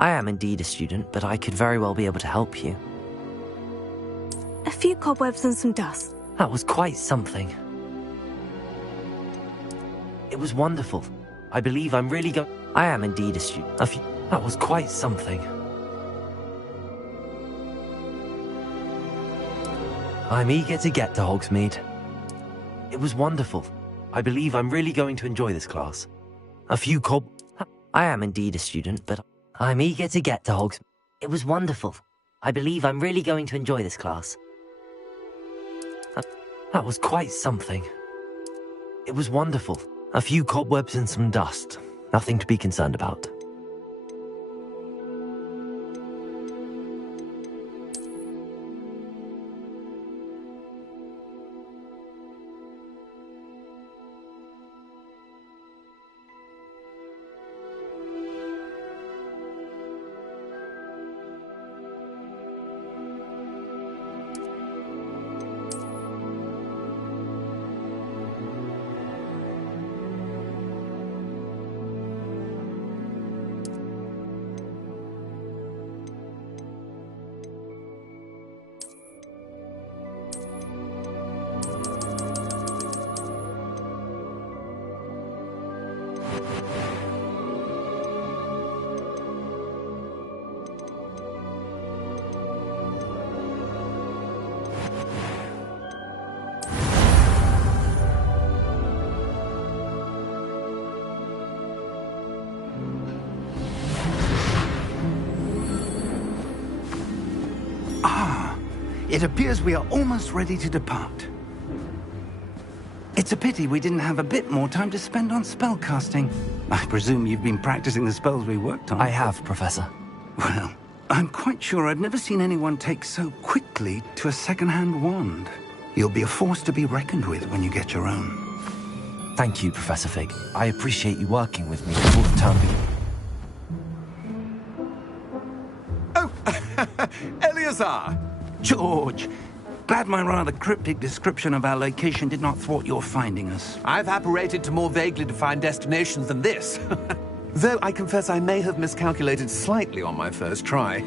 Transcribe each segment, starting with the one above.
I am indeed a student, but I could very well be able to help you. A few cobwebs and some dust. That was quite something. It was wonderful. I believe I'm really going... I am indeed a student. That was quite something. I'm eager to get to Hogsmeade. It was wonderful. I believe I'm really going to enjoy this class. A few I am indeed a student, but I'm eager to get to Hogsmeade. It was wonderful. I believe I'm really going to enjoy this class. That was quite something. It was wonderful. A few cobwebs and some dust. Nothing to be concerned about. It appears we are almost ready to depart. It's a pity we didn't have a bit more time to spend on spellcasting. I presume you've been practicing the spells we worked on. I have, Professor. Well, I'm quite sure I've never seen anyone take so quickly to a second-hand wand. You'll be a force to be reckoned with when you get your own. Thank you, Professor Fig. I appreciate you working with me before the term begins. Oh, Eleazar! George! Glad my rather cryptic description of our location did not thwart your finding us. I've apparated to more vaguely defined destinations than this. Though I confess I may have miscalculated slightly on my first try.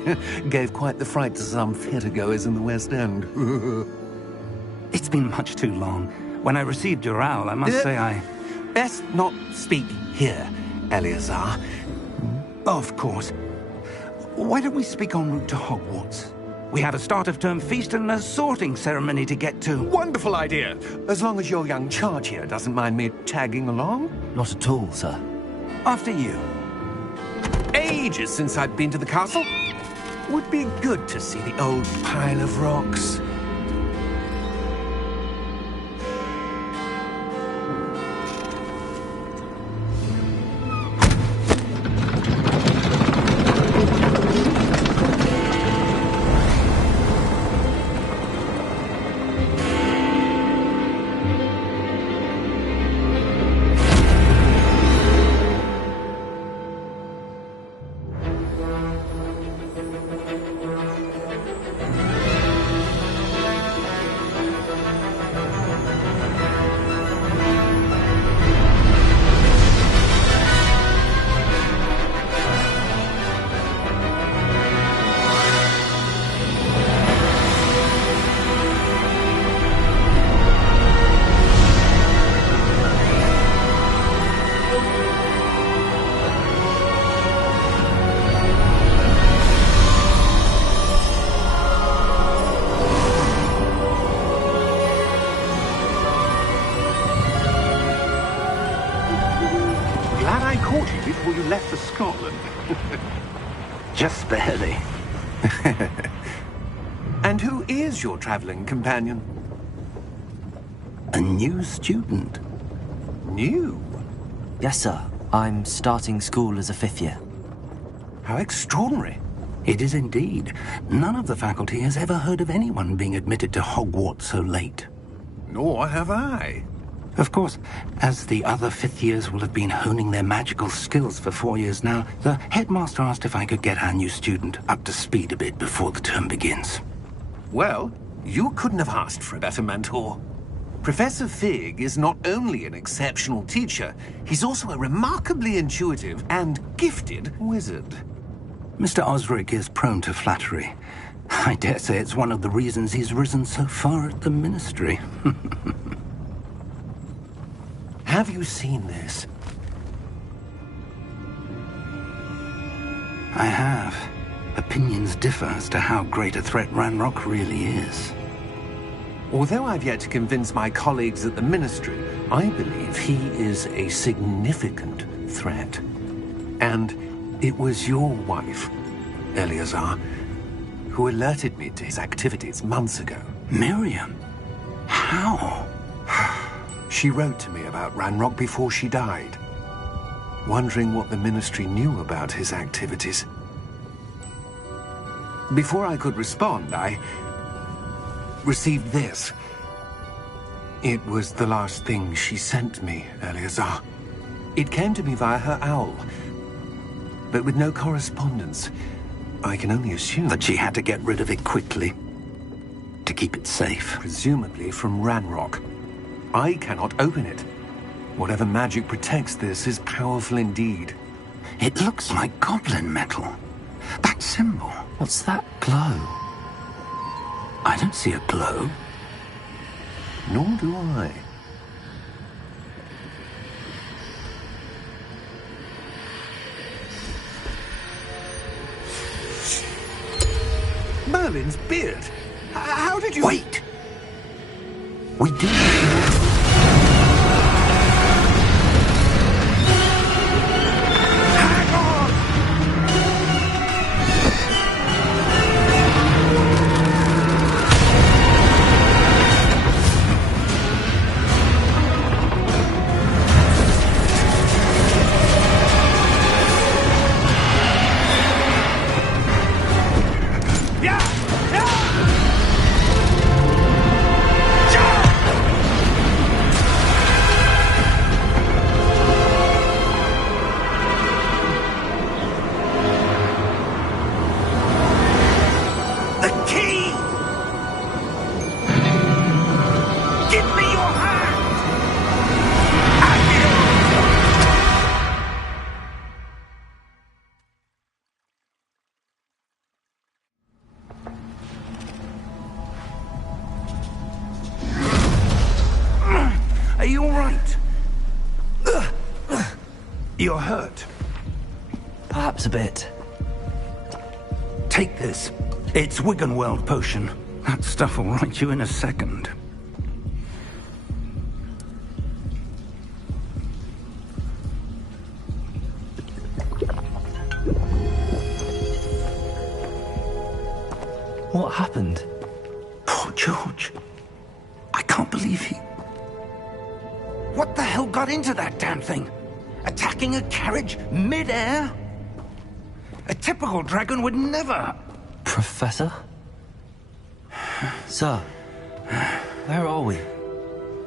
Gave quite the fright to some theatregoers in the West End. It's been much too long. When I received your owl, I must say I... Best not speak here, Eleazar. Of course. Why don't we speak en route to Hogwarts? We have a start-of-term feast and a sorting ceremony to get to. Wonderful idea! As long as your young charge here doesn't mind me tagging along. Not at all, sir. After you. Ages since I've been to the castle. Would be good to see the old pile of rocks. Before you left for Scotland. Just barely. And who is your traveling companion? A new student. New? Yes, sir. I'm starting school as a 5th year. How extraordinary. It is indeed. None of the faculty has ever heard of anyone being admitted to Hogwarts so late. Nor have I. Of course, as the other 5th years will have been honing their magical skills for 4 years now, the headmaster asked if I could get our new student up to speed a bit before the term begins. Well, you couldn't have asked for a better mentor. Professor Fig is not only an exceptional teacher, he's also a remarkably intuitive and gifted wizard. Mr. Osric is prone to flattery. I dare say it's one of the reasons he's risen so far at the Ministry. Have you seen this? I have. Opinions differ as to how great a threat Ranrock really is. Although I've yet to convince my colleagues at the Ministry, I believe he is a significant threat. And it was your wife, Eleazar, who alerted me to his activities months ago. Miriam? How? She wrote to me about Ranrock before she died, wondering what the Ministry knew about his activities. Before I could respond, I received this. It was the last thing she sent me, Eleazar. It came to me via her owl, but with no correspondence. I can only assume That she had to get rid of it quickly, to keep it safe. presumably from Ranrock. I cannot open it. Whatever magic protects this is powerful indeed. It looks like goblin metal. That symbol. What's that glow? I don't see a glow. Nor do I. Merlin's beard. How did you... Wait! We do... Hang on! You're hurt. Perhaps a bit. Take this. It's Wiggenweld potion. That stuff will right you in a second. What happened? Poor George. I can't believe he... What the hell got into that damn thing? Attacking a carriage mid-air? A typical dragon would never... Professor? Sir, where are we?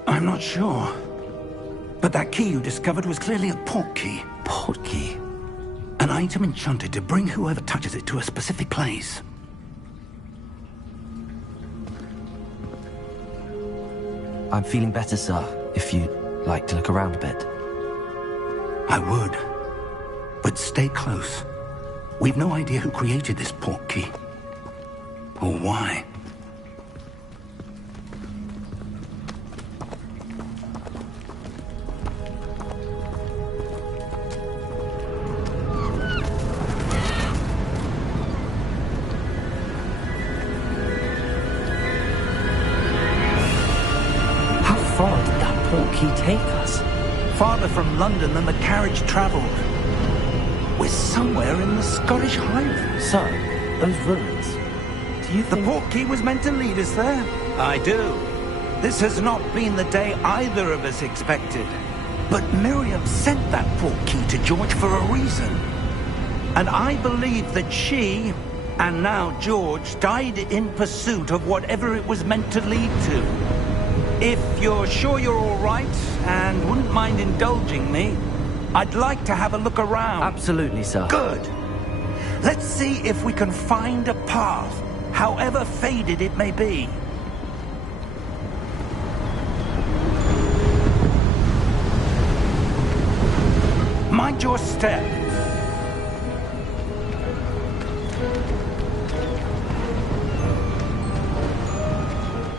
I'm not sure. But that key you discovered was clearly a port key. Port key? An item enchanted to bring whoever touches it to a specific place. I'm feeling better, sir, if you'd like to look around a bit. I would. But stay close. We've no idea who created this port key. Or why. How far did that port key take us? Farther from London than the carriage travelled. We're somewhere in the Scottish Highlands. Sir, those ruins. Do you The think... port key was meant to lead us there? I do. This has not been the day either of us expected. But Miriam sent that port key to George for a reason. And I believe that she, and now George, died in pursuit of whatever it was meant to lead to. If you're sure you're all right, and wouldn't mind indulging me, I'd like to have a look around. Absolutely, sir. Good. Let's see if we can find a path, however faded it may be. Mind your step.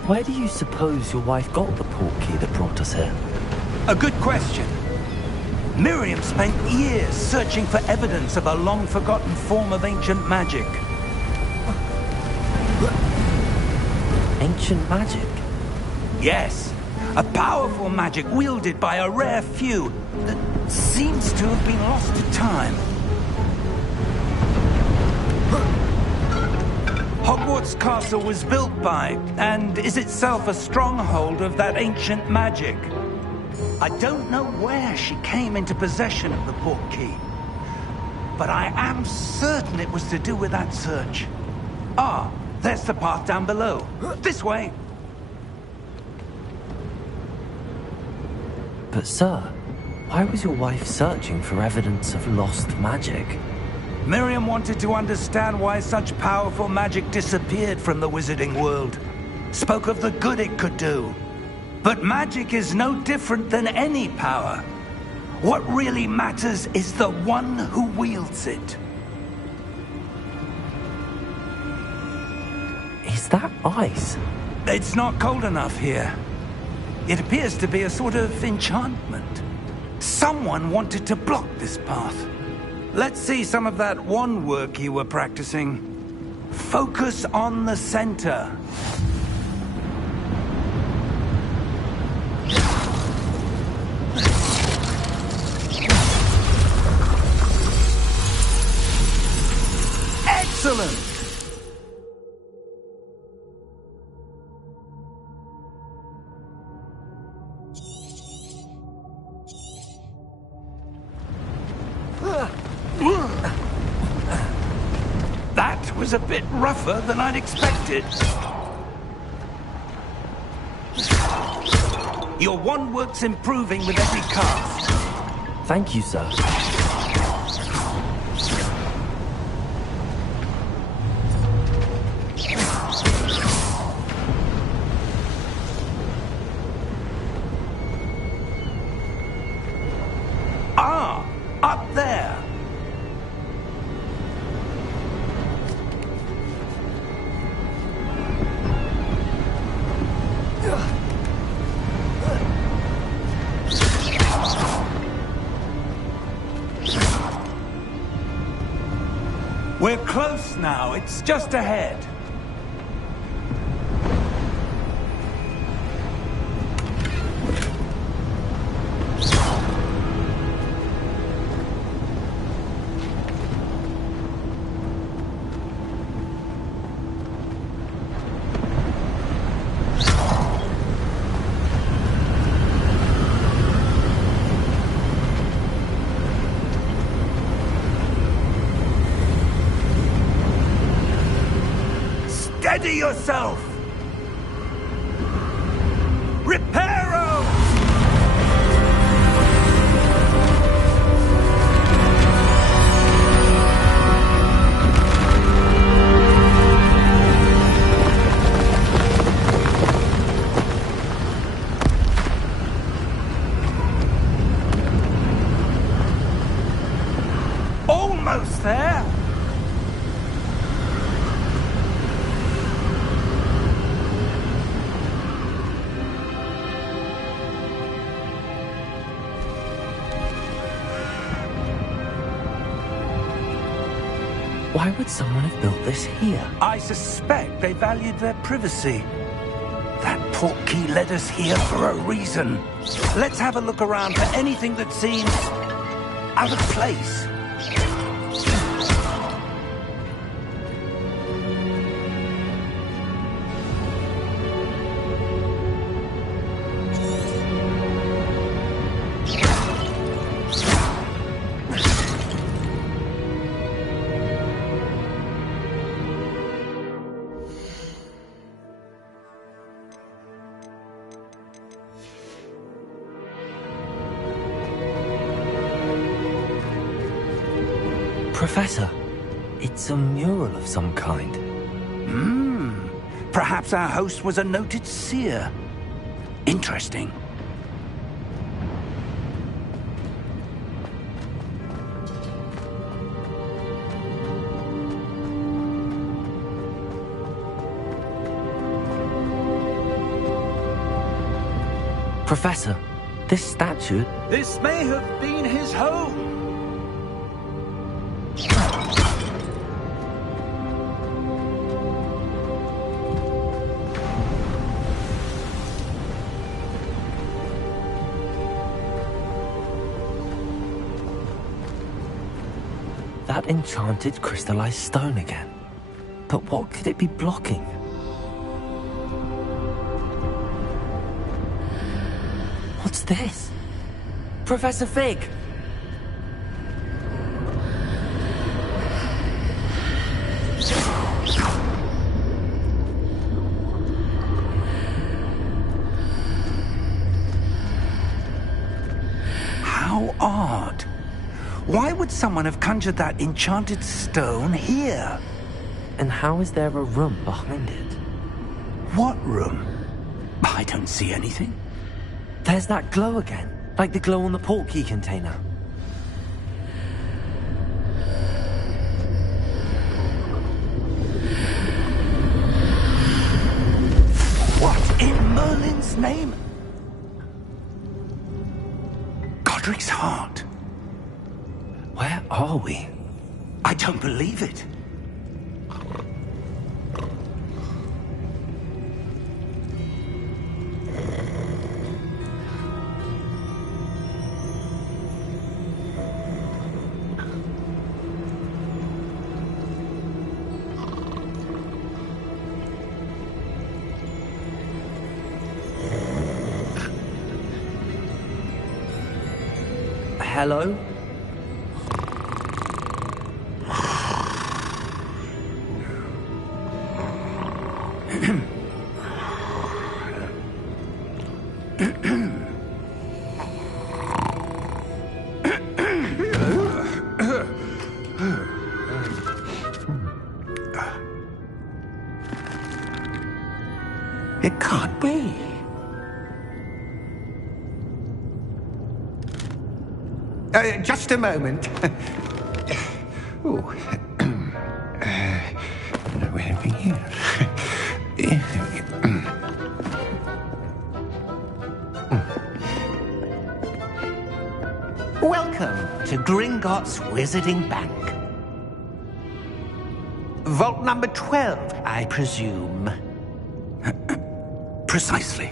Where do you suppose your wife got the port key that brought us here? A good question. Miriam spent years searching for evidence of a long-forgotten form of ancient magic. Ancient magic? Yes, a powerful magic wielded by a rare few that seems to have been lost to time. Hogwarts Castle was built by, and is itself a stronghold of that ancient magic. I don't know where she came into possession of the port key, but I am certain it was to do with that search. Ah, there's the path down below. This way. But sir, why was your wife searching for evidence of lost magic? Miriam wanted to understand why such powerful magic disappeared from the wizarding world. Spoke of the good it could do. But magic is no different than any power. What really matters is the one who wields it. Is that ice? It's not cold enough here. It appears to be a sort of enchantment. Someone wanted to block this path. Let's see some of that wand work you were practicing. Focus on the center. Excellent! That was a bit rougher than I'd expected. Your wand work's improving with every cast. Thank you, sir. Ah, up there. We're close now. It's just ahead. Steady yourself! Reparo! Almost there! Why would someone have built this here? I suspect they valued their privacy. That portkey led us here for a reason. Let's have a look around for anything that seems out of place. Professor, it's a mural of some kind. Perhaps our host was a noted seer. Interesting. Professor, this statue... This may have been his home. That enchanted crystallized stone again. But what could it be blocking? What's this? Professor Fig! How odd. Why would someone have conjured that enchanted stone here? And how is there a room behind it? What room? I don't see anything. There's that glow again, like the glow on the portkey container. What in Merlin's name? Godric's heart. Where are we? I don't believe it. Hello? It can't be. Just a moment. Oh. Where are we here? Welcome to Gringotts Wizarding Bank. Vault number 12, I presume. Precisely.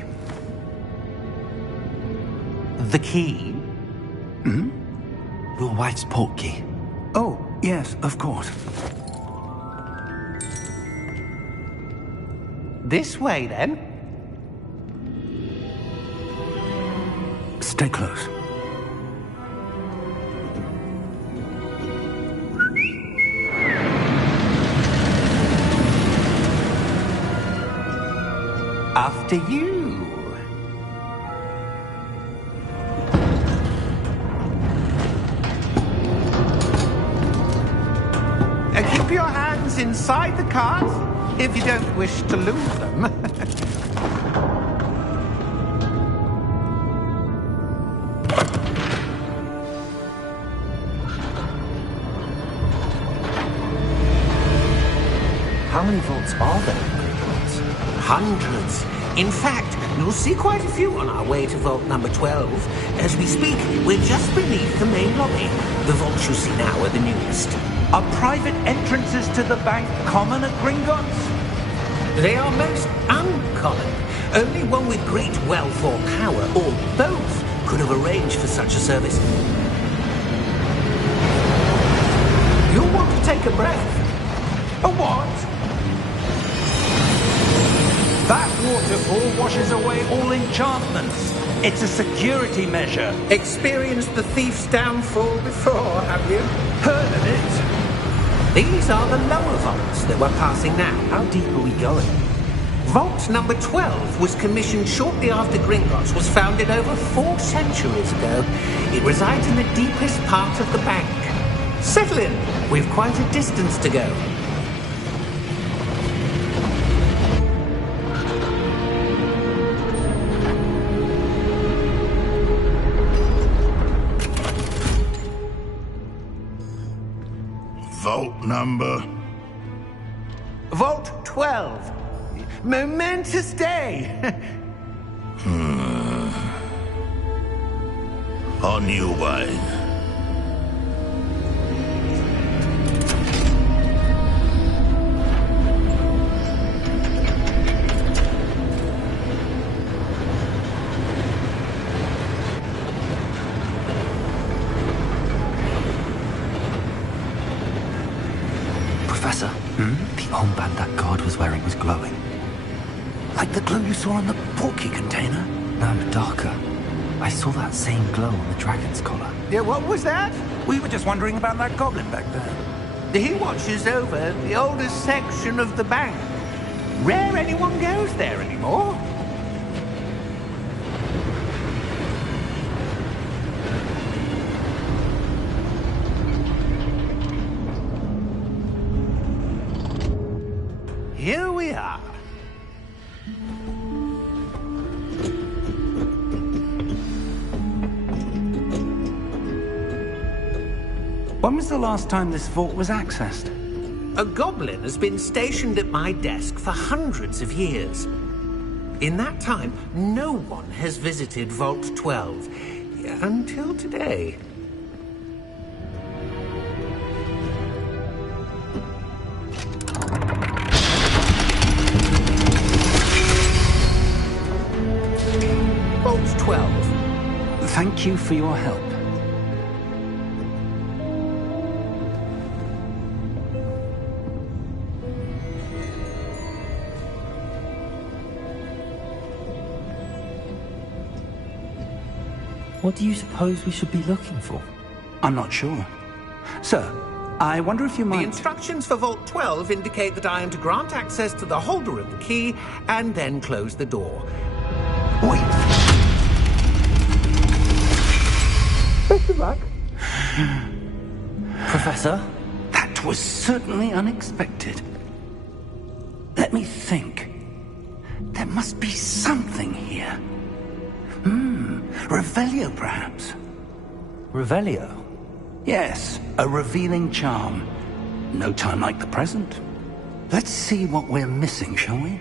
The key? Your wife's portkey. Oh, yes, of course. This way, then. Stay close. After you. Keep your hands inside the cart if you don't wish to lose them. How many vaults are there in Gringotts? Hundreds. In fact, you'll see quite a few on our way to vault number 12. As we speak, we're just beneath the main lobby. The vaults you see now are the newest. Are private entrances to the bank common at Gringotts? They are most uncommon. Only one with great wealth or power, or both, could have arranged for such a service. You'll want to take a breath. A what? That waterfall washes away all enchantments. It's a security measure. Experienced the thief's downfall before, have you? Heard of it? These are the lower vaults that we're passing now. How deep are we going? Vault number 12 was commissioned shortly after Gringotts was founded over 4 centuries ago. It resides in the deepest part of the bank. Settle in. We've quite a distance to go. Vault number? Vault 12. Momentous day. On your way. Professor, the armband that guard was wearing was glowing. Like the glow you saw on the portkey container? No, darker. I saw that same glow on the dragon's collar. Yeah, what was that? We were just wondering about that goblin back there. He watches over the oldest section of the bank. Rare anyone goes there anymore. Here we are. When was the last time this vault was accessed? A goblin has been stationed at my desk for hundreds of years. In that time, no one has visited Vault 12 until today. Vault 12. Thank you for your help. What do you suppose we should be looking for? I'm not sure. Sir, I wonder if you The might... instructions for Vault 12 indicate that I am to grant access to the holder of the key and then close the door. Wait! Best of luck. Professor? That was certainly unexpected. Let me think. There must be something here. Revelio, perhaps? Revelio? Yes, a revealing charm. No time like the present. Let's see what we're missing, shall we?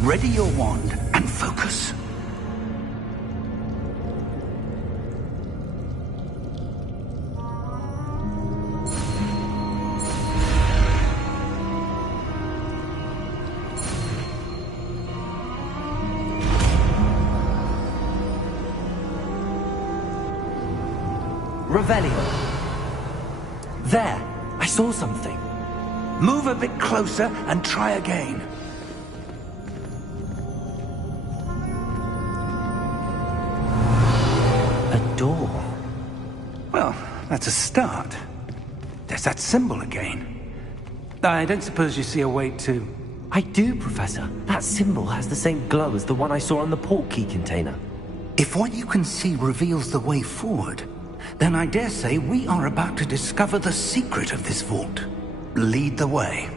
Ready your wand and focus. Revelio. There, I saw something. Move a bit closer and try again. A door. Well, that's a start. There's that symbol again. I don't suppose you see a way to... I do, Professor. That symbol has the same glow as the one I saw on the portkey container. If what you can see reveals the way forward, then I dare say we are about to discover the secret of this vault. Lead the way.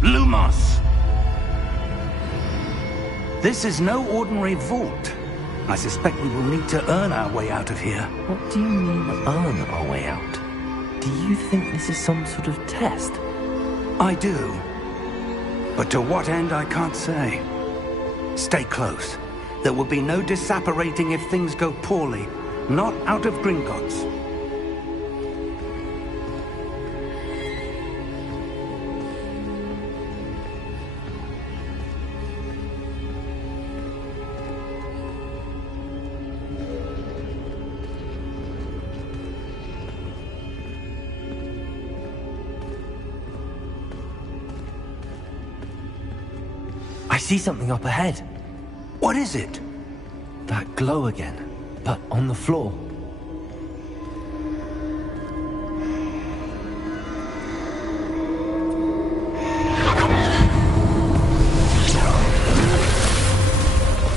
Lumos! This is no ordinary vault. I suspect we will need to earn our way out of here. What do you mean, earn our way out? Do you think this is some sort of test? I do. But to what end, I can't say. Stay close. There will be no disapparating if things go poorly. Not out of Gringotts. I see something up ahead. What is it? That glow again, but on the floor.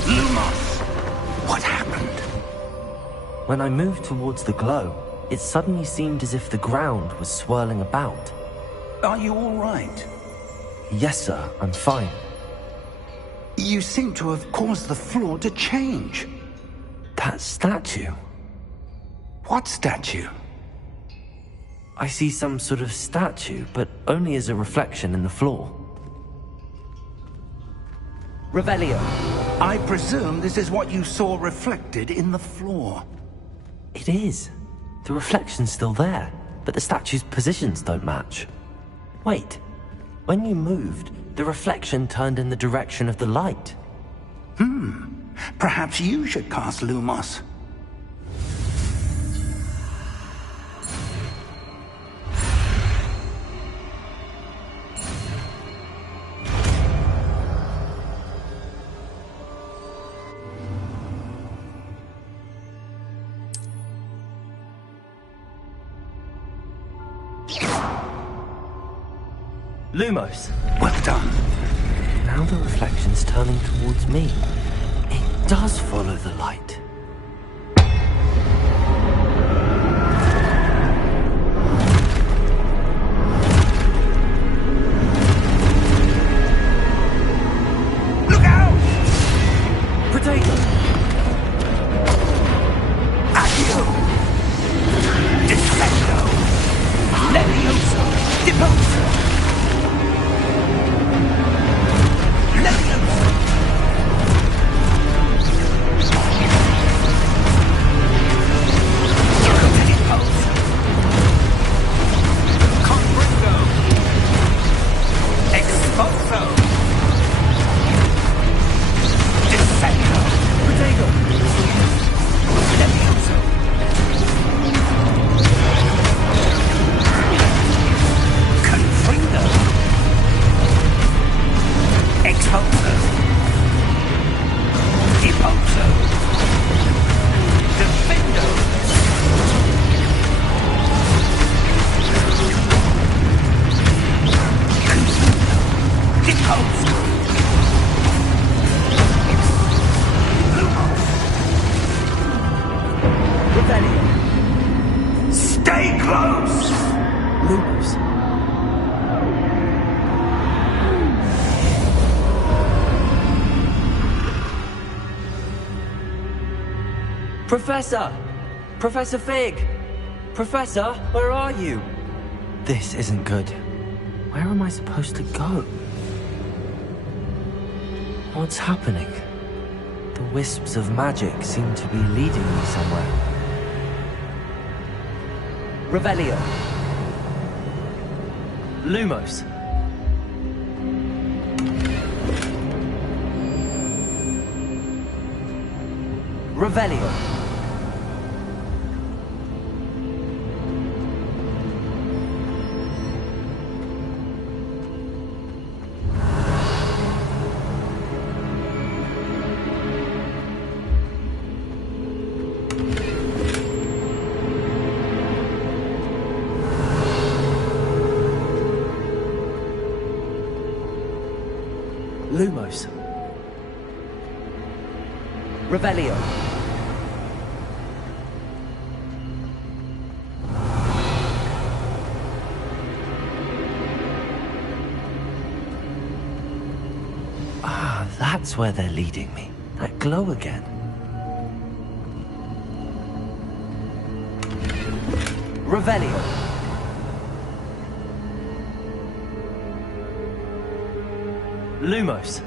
Lumos! What happened? When I moved towards the glow, it suddenly seemed as if the ground was swirling about. Are you all right? Yes, sir, I'm fine. You seem to have caused the floor to change. That statue. What statue? I see some sort of statue, but only as a reflection in the floor. Revelio. I presume this is what you saw reflected in the floor. It is. The reflection's still there, but the statue's positions don't match. Wait. When you moved, the reflection turned in the direction of the light. Perhaps you should cast Lumos. Lumos. Well done. Now the reflection's turning towards me. It does follow the light. Look out! Potato! Accio! Descendo! Levioso! Deposo! Stay close! Lumos. Professor! Professor Fig! Professor, where are you? This isn't good. Where am I supposed to go? What's happening? The wisps of magic seem to be leading me somewhere. Revelio. Lumos. Revelio. Lumos. Revelio. Ah, that's where they're leading me. That glow again. Revelio. Lumos.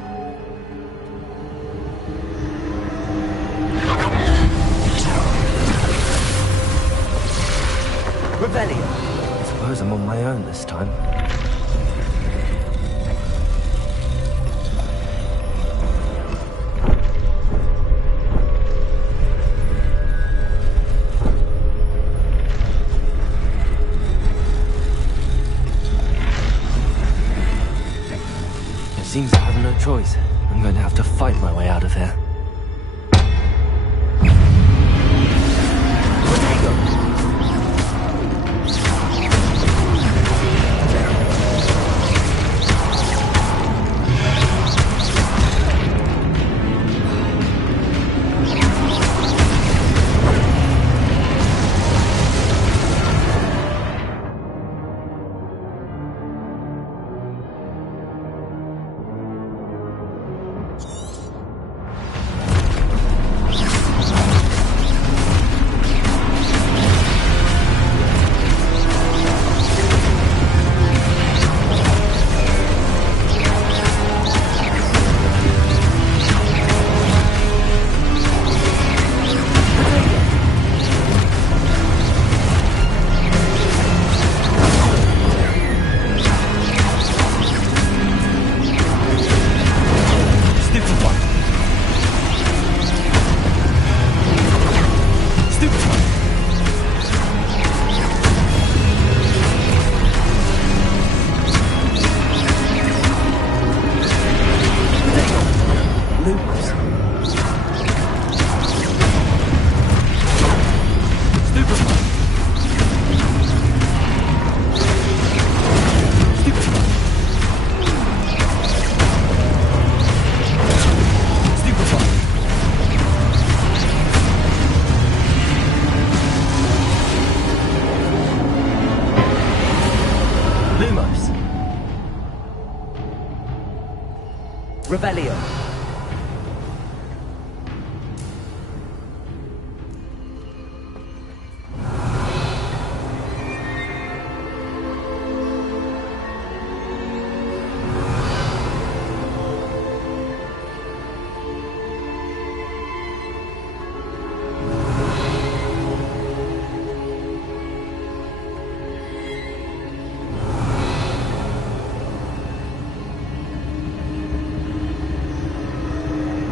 Revelio. I suppose I'm on my own this time. It seems I have no choice. I'm going to have to fight my way out of here. Revelio.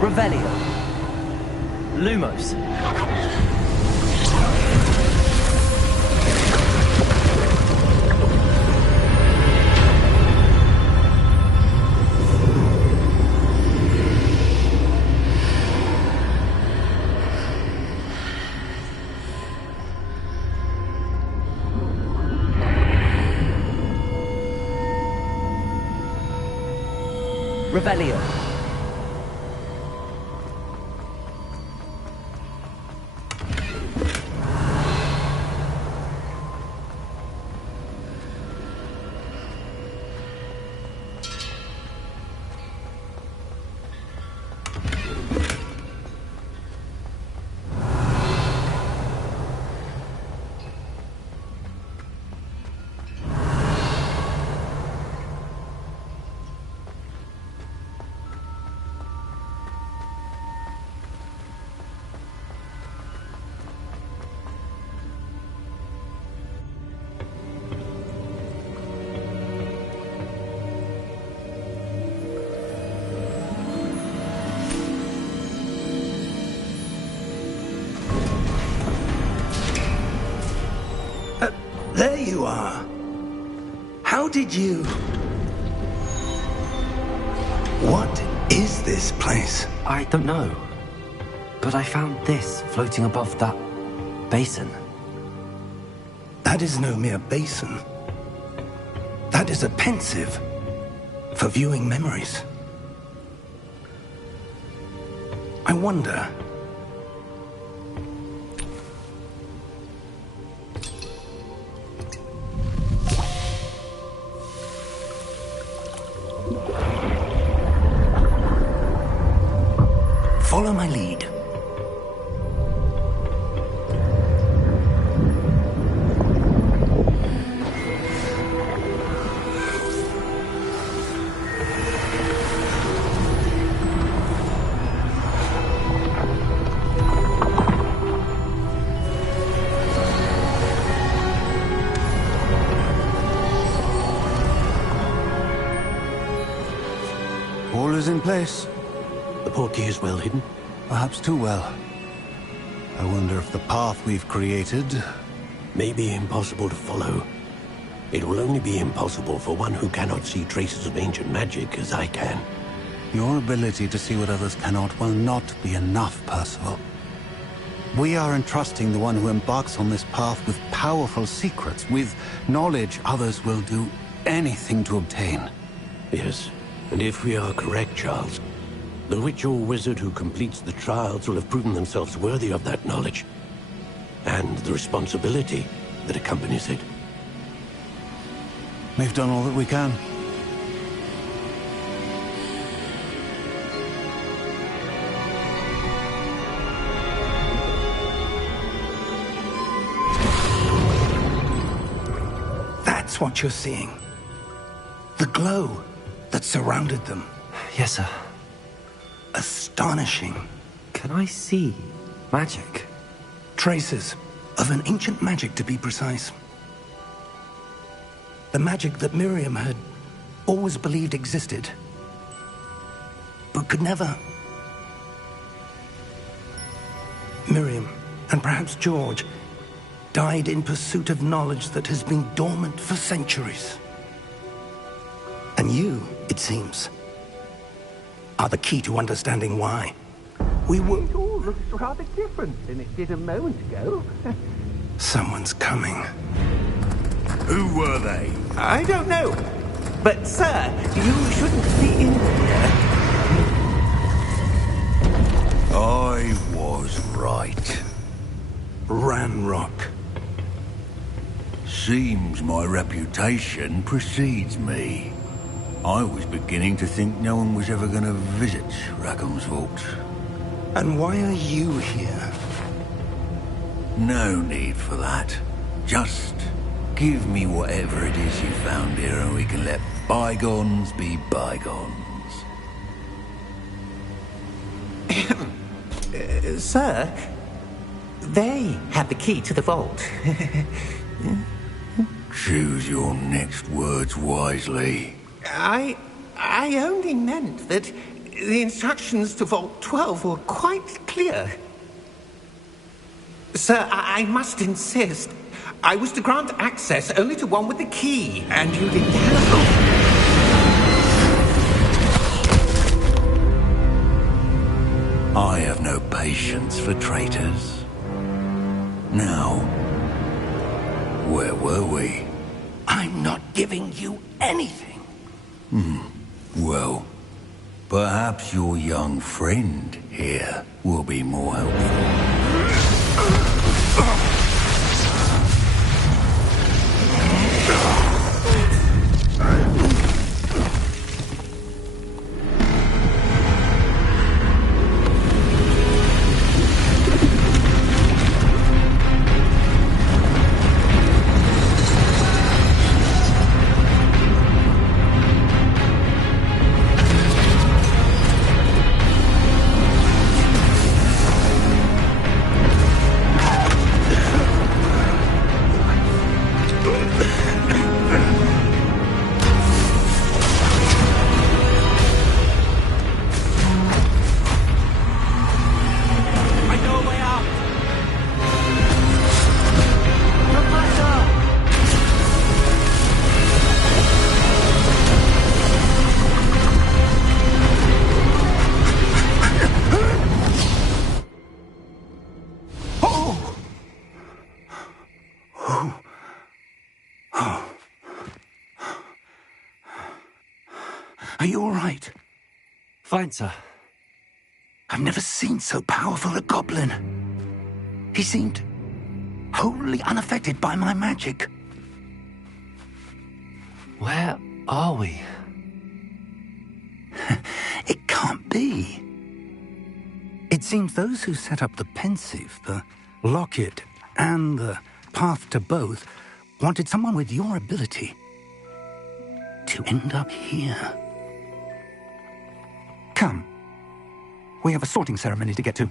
Revelio. Lumos. Revelio. How did you... What is this place? I don't know. But I found this floating above that basin. That is no mere basin. That is a pensive for viewing memories. I wonder... Follow my lead. All is in place. The portkey is well hidden? Perhaps too well. I wonder if the path we've created... May be impossible to follow. It will only be impossible for one who cannot see traces of ancient magic as I can. Your ability to see what others cannot will not be enough, Percival. We are entrusting the one who embarks on this path with powerful secrets, with knowledge others will do anything to obtain. Yes, and if we are correct, Charles, the witch or wizard who completes the trials will have proven themselves worthy of that knowledge, and the responsibility that accompanies it. We've done all that we can. That's what you're seeing. The glow that surrounded them. Yes, sir. Astonishing. Can I see magic? Traces of an ancient magic, to be precise. The magic that Miriam had always believed existed, but could never. Miriam, and perhaps George, died in pursuit of knowledge that has been dormant for centuries. And you, it seems, are the key to understanding why. We were... It all looks rather different than it did a moment ago. Someone's coming. Who were they? I don't know. But, sir, you shouldn't be in here. I was right. Ranrock. Seems my reputation precedes me. I was beginning to think no one was ever going to visit Rackham's Vault. And why are you here? No need for that. Just give me whatever it is you found here and we can let bygones be bygones. Sir, they have the key to the vault. Choose your next words wisely. I only meant that the instructions to Vault 12 were quite clear. Sir, I must insist. I was to grant access only to one with the key, and you didn't have... I have no patience for traitors. Now, where were we? I'm not giving you anything. Well, perhaps your young friend here will be more helpful. Are you all right? Fine, sir. I've never seen so powerful a goblin. He seemed wholly unaffected by my magic. Where are we? It can't be. It seems those who set up the Pensieve, the Locket, and the Path to Both wanted someone with your ability to end up here. Come. We have a sorting ceremony to get to.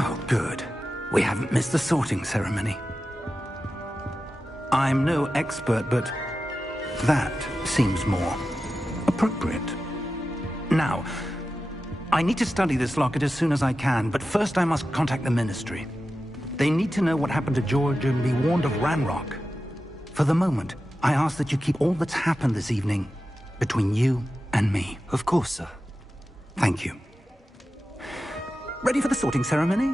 Oh, good. We haven't missed the sorting ceremony. I'm no expert, but that seems more appropriate. Now, I need to study this locket as soon as I can, but first I must contact the Ministry. They need to know what happened to George and be warned of Ranrock. For the moment, I ask that you keep all that's happened this evening between you and me. Of course, sir. Thank you. Ready for the sorting ceremony?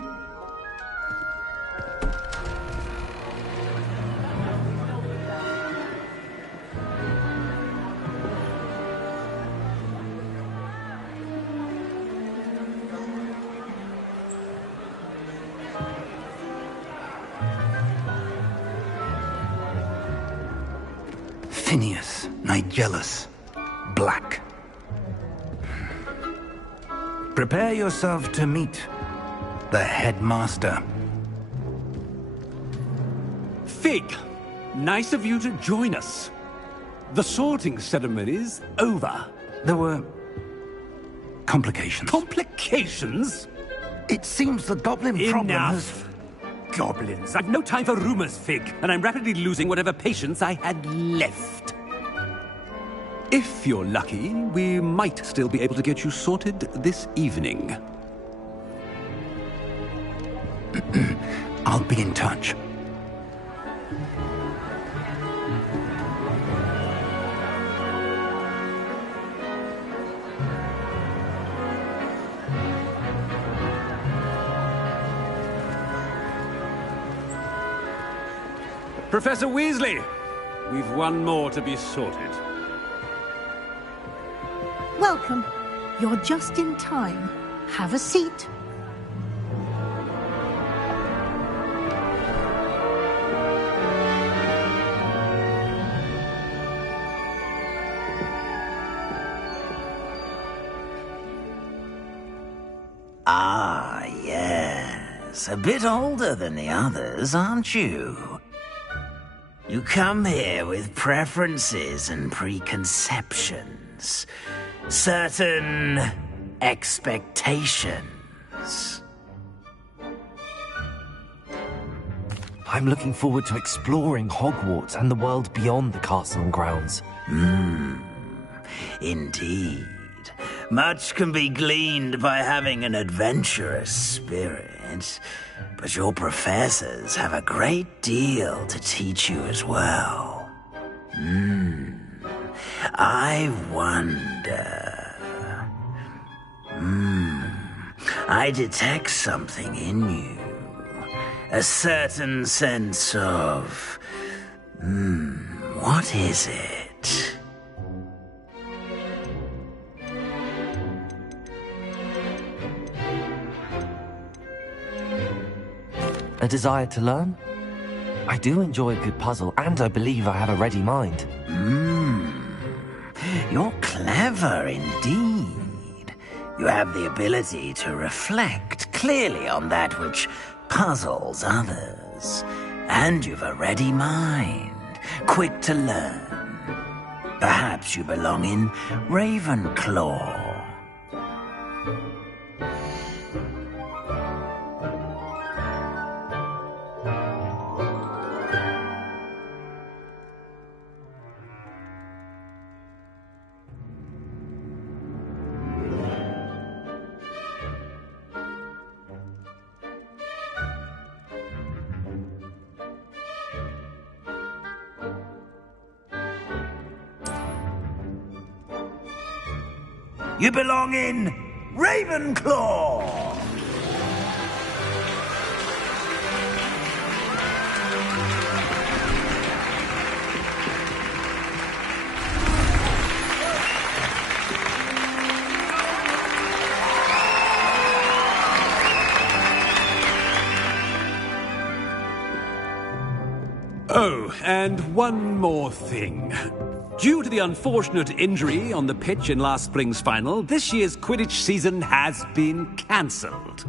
Phineas Nigellus Black. Prepare yourself to meet the headmaster. Fig, nice of you to join us. The sorting ceremony's over. There were complications. Complications? It seems the goblin problem has... Enough! Goblins. I've no time for rumors, Fig, and I'm rapidly losing whatever patience I had left. If you're lucky, we might still be able to get you sorted this evening. I'll be in touch. Professor Weasley, we've one more to be sorted. Welcome. You're just in time. Have a seat. Ah, yes. A bit older than the others, aren't you? You come here with preferences and preconceptions. Certain expectations. I'm looking forward to exploring Hogwarts and the world beyond the castle and grounds. Indeed. Much can be gleaned by having an adventurous spirit, but your professors have a great deal to teach you as well. I wonder... I detect something in you. A certain sense of... what is it? A desire to learn? I do enjoy a good puzzle, and I believe I have a ready mind. You're clever indeed. You have the ability to reflect clearly on that which puzzles others. And you've a ready mind, quick to learn. Perhaps you belong in Ravenclaw. You belong in Ravenclaw! Oh, and one more thing. Due to the unfortunate injury on the pitch in last spring's final, this year's Quidditch season has been cancelled.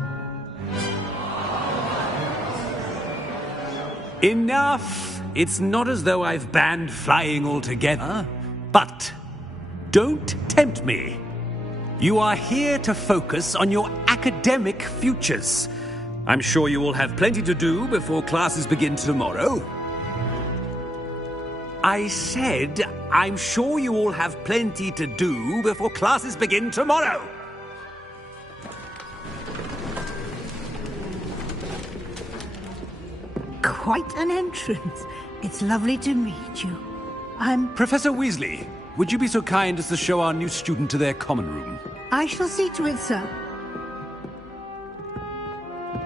Enough! It's not as though I've banned flying altogether, but don't tempt me. You are here to focus on your academic futures. I'm sure you will have plenty to do before classes begin tomorrow. I said, I'm sure you all have plenty to do before classes begin tomorrow. Quite an entrance. It's lovely to meet you. I'm... Professor Weasley, would you be so kind as to show our new student to their common room? I shall see to it, sir.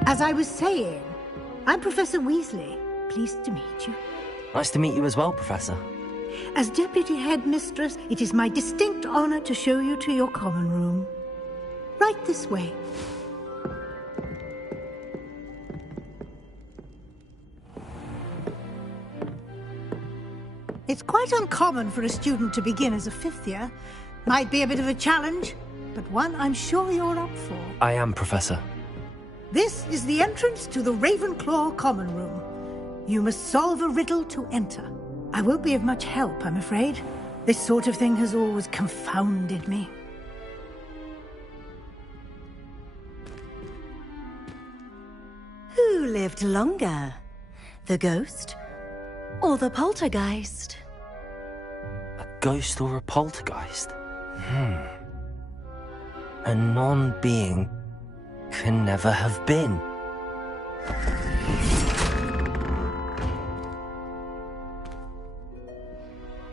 As I was saying, I'm Professor Weasley. Pleased to meet you. Nice to meet you as well, Professor. As Deputy Headmistress, it is my distinct honor to show you to your common room. Right this way. It's quite uncommon for a student to begin as a fifth year. Might be a bit of a challenge, but one I'm sure you're up for. I am, Professor. This is the entrance to the Ravenclaw common room. You must solve a riddle to enter. I won't be of much help, I'm afraid. This sort of thing has always confounded me. Who lived longer? The ghost or the poltergeist? A ghost or a poltergeist? A non-being can never have been.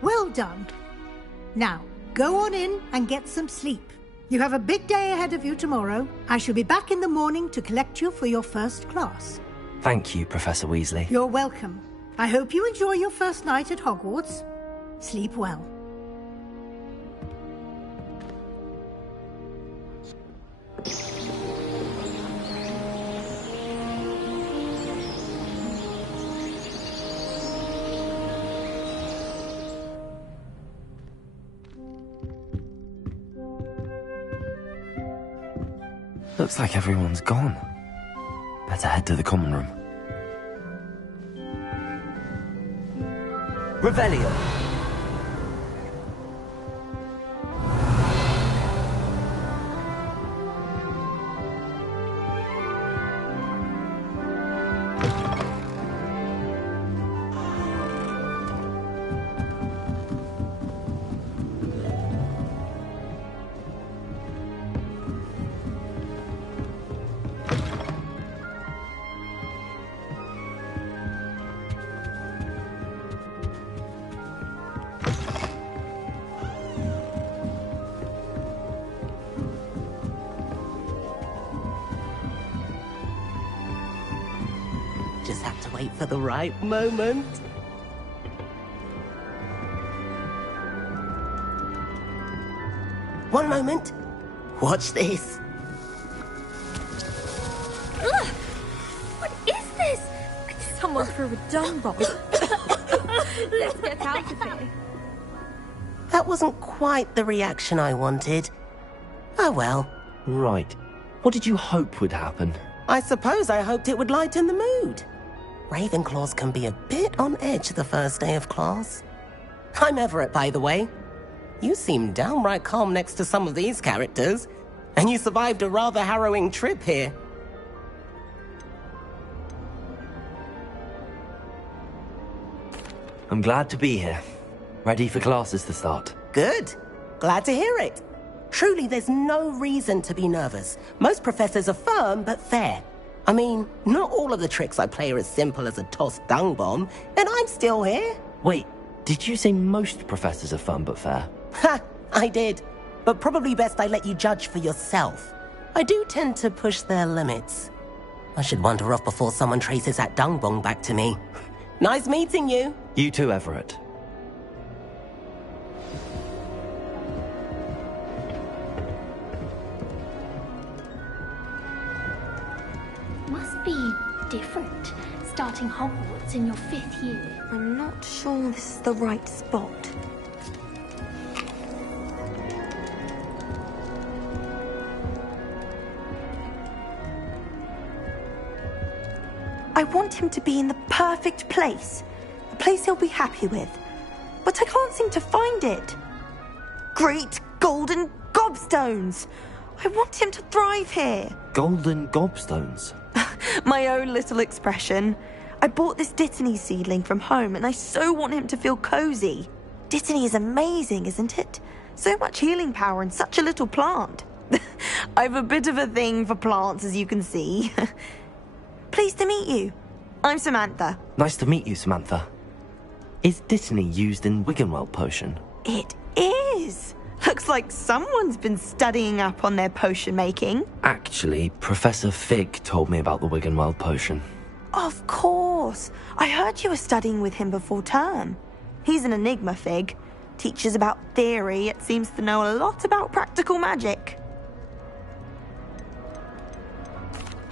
Well done. Now, go on in and get some sleep. You have a big day ahead of you tomorrow. I shall be back in the morning to collect you for your first class. Thank you, Professor Weasley. You're welcome. I hope you enjoy your first night at Hogwarts. Sleep well. Looks like everyone's gone. Better head to the common room. Revelio. Just have to wait for the right moment. One moment. Watch this. Ugh! What is this? someone threw a dung bomb. Let's get out of here. That wasn't quite the reaction I wanted. Oh well. Right. What did you hope would happen? I suppose I hoped it would lighten the mood. Ravenclaws can be a bit on edge the first day of class. I'm Everett, by the way. You seem downright calm next to some of these characters, and you survived a rather harrowing trip here. I'm glad to be here. Ready for classes to start. Good. Glad to hear it. Truly, there's no reason to be nervous. Most professors are firm but fair. I mean, not all of the tricks I play are as simple as a tossed dung bomb, and I'm still here. Wait, did you say most professors are fun but fair? Ha! I did. But probably best I let you judge for yourself. I do tend to push their limits. I should wander off before someone traces that dung bomb back to me. Nice meeting you. You too, Everett. Must be different, starting Hogwarts in your 5th year. I'm not sure this is the right spot. I want him to be in the perfect place. A place he'll be happy with. But I can't seem to find it. Great golden gobstones! I want him to thrive here. Golden gobstones? My own little expression. I bought this Dittany seedling from home and I so want him to feel cozy. Dittany is amazing, isn't it? So much healing power in such a little plant. I've a bit of a thing for plants, as you can see. Pleased to meet you. I'm Samantha. Nice to meet you, Samantha. Is Dittany used in Wiggenweld potion? It is. Looks like someone's been studying up on their potion making. Actually, Professor Fig told me about the Wiggenweld potion. Of course. I heard you were studying with him before term. He's an enigma, Fig. Teaches about theory, yet seems to know a lot about practical magic.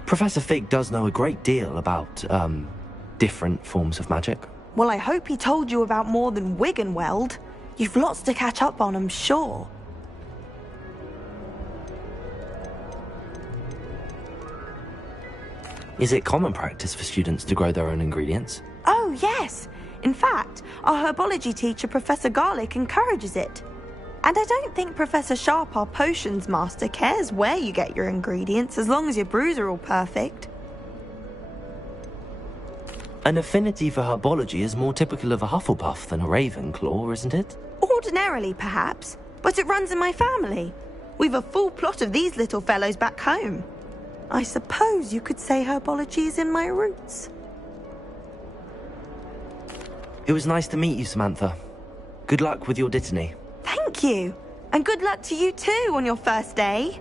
Professor Fig does know a great deal about, different forms of magic. Well, I hope he told you about more than Wiggenweld. You've lots to catch up on, I'm sure. Is it common practice for students to grow their own ingredients? Oh, yes. In fact, our herbology teacher, Professor Garlick, encourages it. And I don't think Professor Sharp, our potions master, cares where you get your ingredients, as long as your brews are all perfect. An affinity for herbology is more typical of a Hufflepuff than a Ravenclaw, isn't it? Ordinarily, perhaps, but it runs in my family. We've a full plot of these little fellows back home. I suppose you could say herbology is in my roots. It was nice to meet you, Samantha. Good luck with your Dittany. Thank you. And good luck to you too on your first day.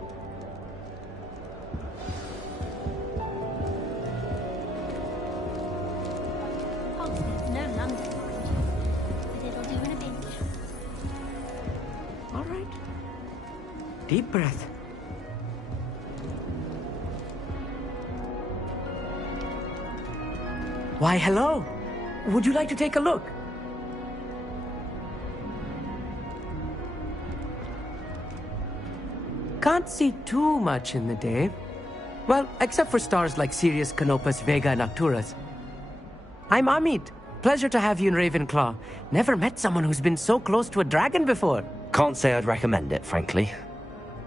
Hogsmeade's no London, mind you, but it'll do in a pinch. All right. Deep breath. Why, hello. Would you like to take a look? Can't see too much in the day. Well, except for stars like Sirius, Canopus, Vega, and Arcturus. I'm Amit. Pleasure to have you in Ravenclaw. Never met someone who's been so close to a dragon before. Can't say I'd recommend it, frankly.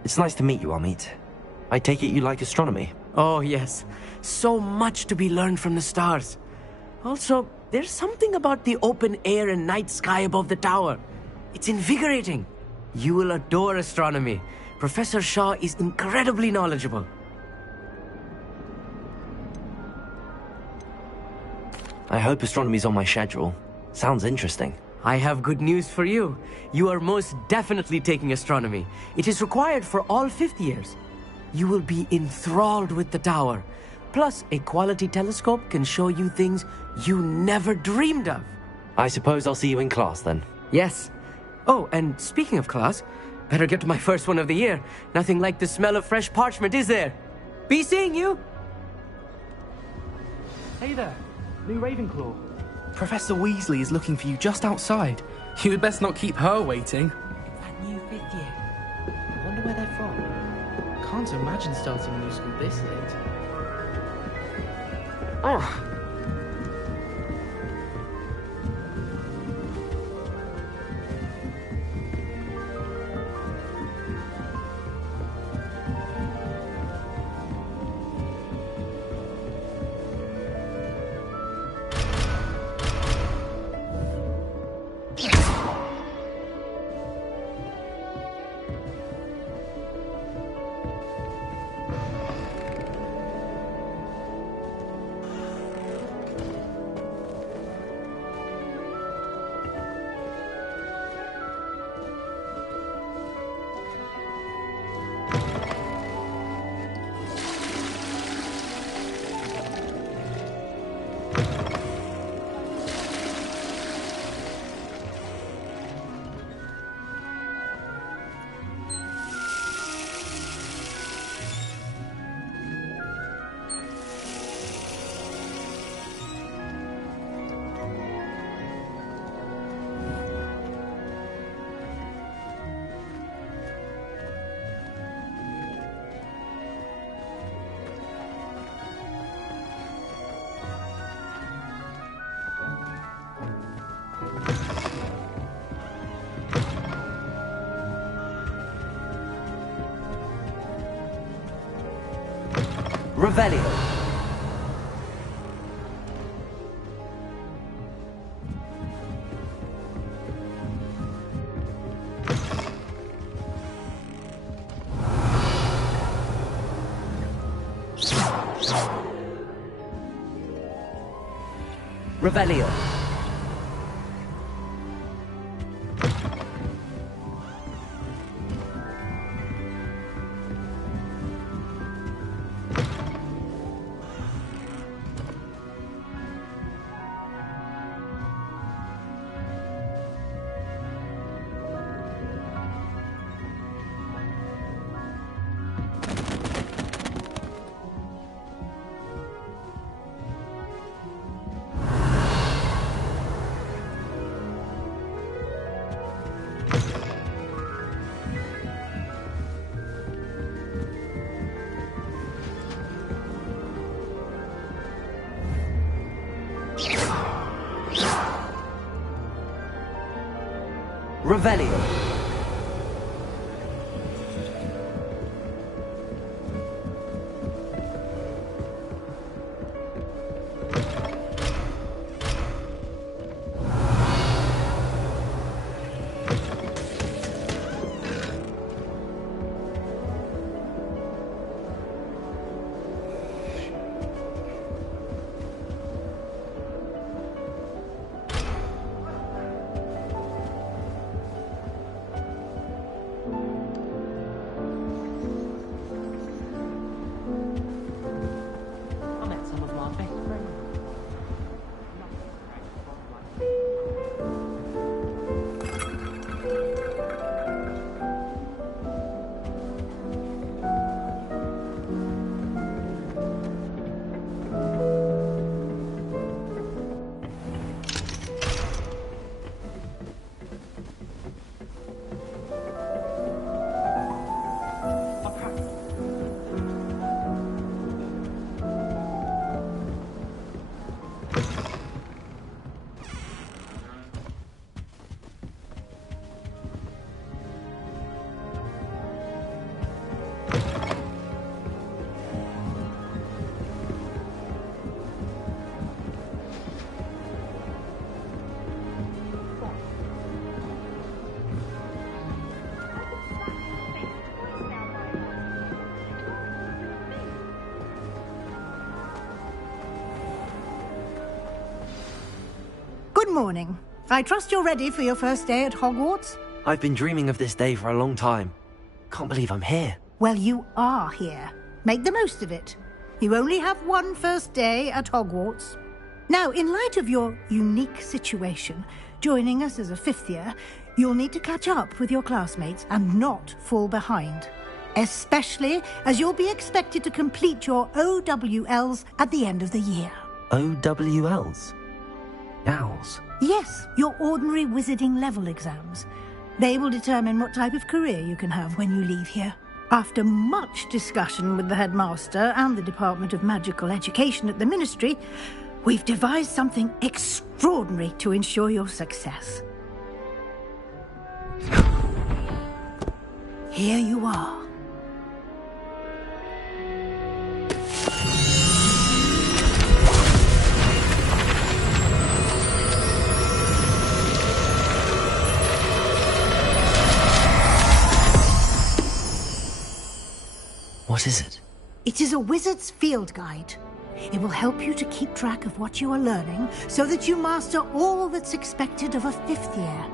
It's nice to meet you, Amit. I take it you like astronomy? Oh, yes. So much to be learned from the stars. Also, there's something about the open air and night sky above the tower. It's invigorating. You will adore astronomy. Professor Shaw is incredibly knowledgeable. I hope astronomy's on my schedule. Sounds interesting. I have good news for you. You are most definitely taking astronomy. It is required for all 5th years. You will be enthralled with the tower. Plus, a quality telescope can show you things you never dreamed of. I suppose I'll see you in class then. Yes. Oh, and speaking of class, better get to my first one of the year. Nothing like the smell of fresh parchment, is there? Be seeing you. Hey there. new Ravenclaw. Professor Weasley is looking for you just outside. You had best not keep her waiting. That new 5th year. I wonder where they're from. Can't imagine starting a new school this late. Oh. Revelio. Revelio. Revelio. Good morning. I trust you're ready for your first day at Hogwarts? I've been dreaming of this day for a long time. Can't believe I'm here. Well, you are here. Make the most of it. You only have one first day at Hogwarts. Now, in light of your unique situation, joining us as a 5th year, you'll need to catch up with your classmates and not fall behind. Especially as you'll be expected to complete your OWLs at the end of the year. OWLs? Owls? Yes, your ordinary wizarding level exams. They will determine what type of career you can have when you leave here. After much discussion with the headmaster and the Department of Magical Education at the Ministry, we've devised something extraordinary to ensure your success. Here you are. What is it? It is a wizard's field guide. It will help you to keep track of what you are learning so that you master all that's expected of a 5th year.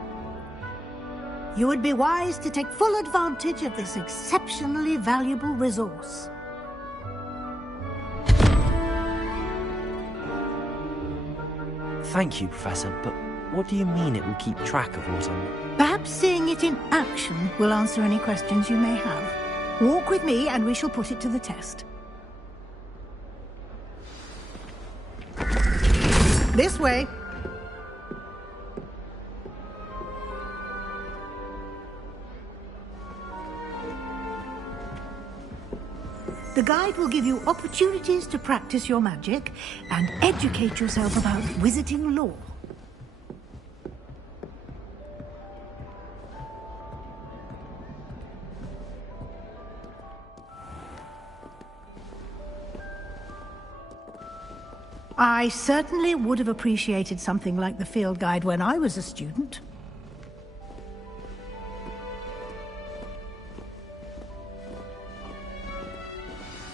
You would be wise to take full advantage of this exceptionally valuable resource. Thank you, Professor, but what do you mean it will keep track of what I'm... Perhaps seeing it in action will answer any questions you may have. Walk with me and we shall put it to the test. This way. The guide will give you opportunities to practice your magic and educate yourself about wizarding lore. I certainly would have appreciated something like the field guide when I was a student.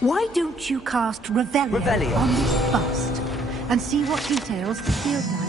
Why don't you cast Revelio on this bust and see what details the field guide...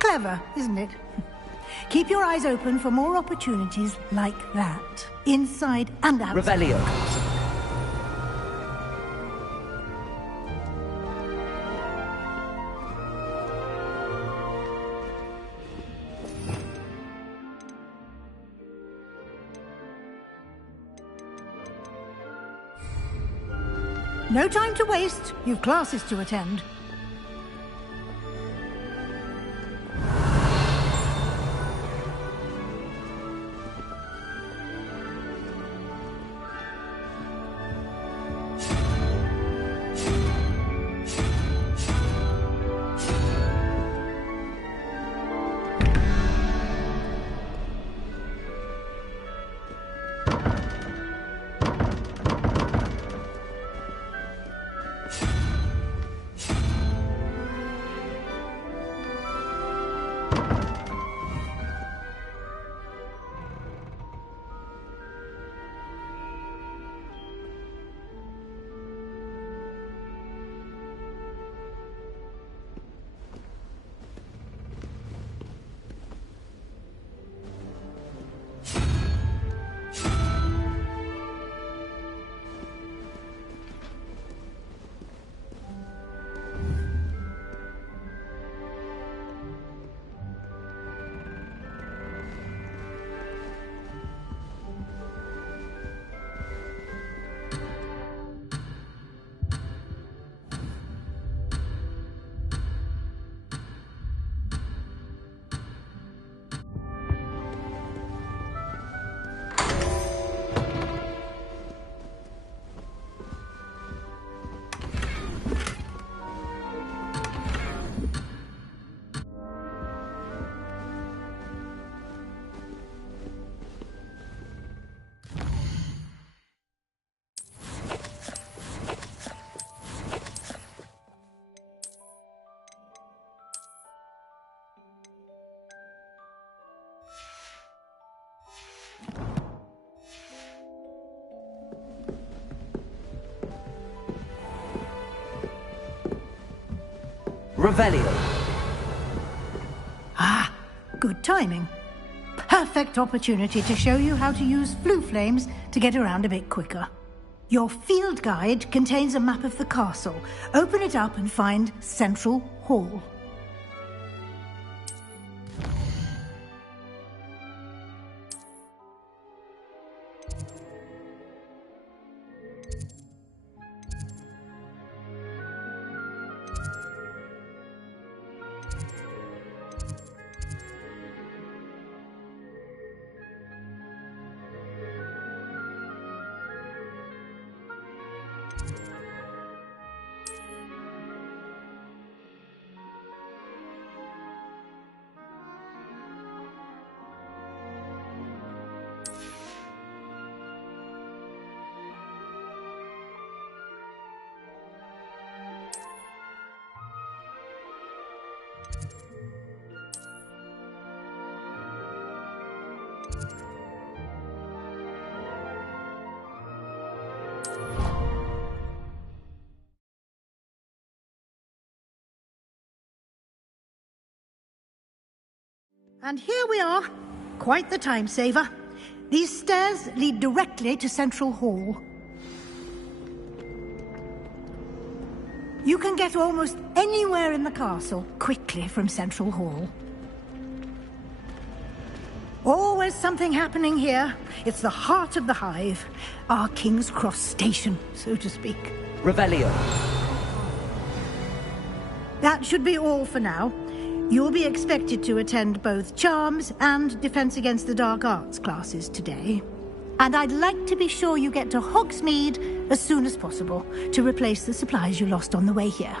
Clever, isn't it? Keep your eyes open for more opportunities like that, inside and outside. Revelio. No time to waste. You've classes to attend. Revelio. Ah, good timing. Perfect opportunity to show you how to use flue flames to get around a bit quicker. Your field guide contains a map of the castle. Open it up and find Central Hall. And here we are. Quite the time saver. These stairs lead directly to Central Hall. You can get almost anywhere in the castle quickly from Central Hall. Always something happening here. It's the heart of the hive. Our King's Cross station, so to speak. Revelio. That should be all for now. You'll be expected to attend both Charms and Defense Against the Dark Arts classes today. And I'd like to be sure you get to Hogsmeade as soon as possible to replace the supplies you lost on the way here.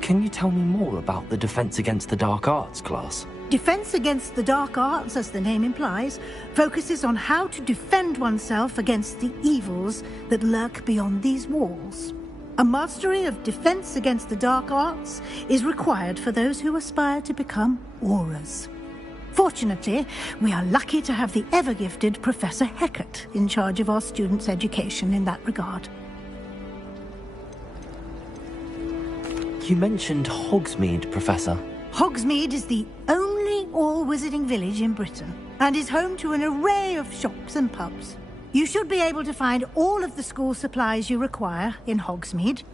Can you tell me more about the Defense Against the Dark Arts class? Defense Against the Dark Arts, as the name implies, focuses on how to defend oneself against the evils that lurk beyond these walls. A mastery of Defense Against the Dark Arts is required for those who aspire to become Aurors. Fortunately, we are lucky to have the ever-gifted Professor Hecat in charge of our students' education in that regard. You mentioned Hogsmeade, Professor. Hogsmeade is the only all-wizarding village in Britain and is home to an array of shops and pubs. You should be able to find all of the school supplies you require in Hogsmeade.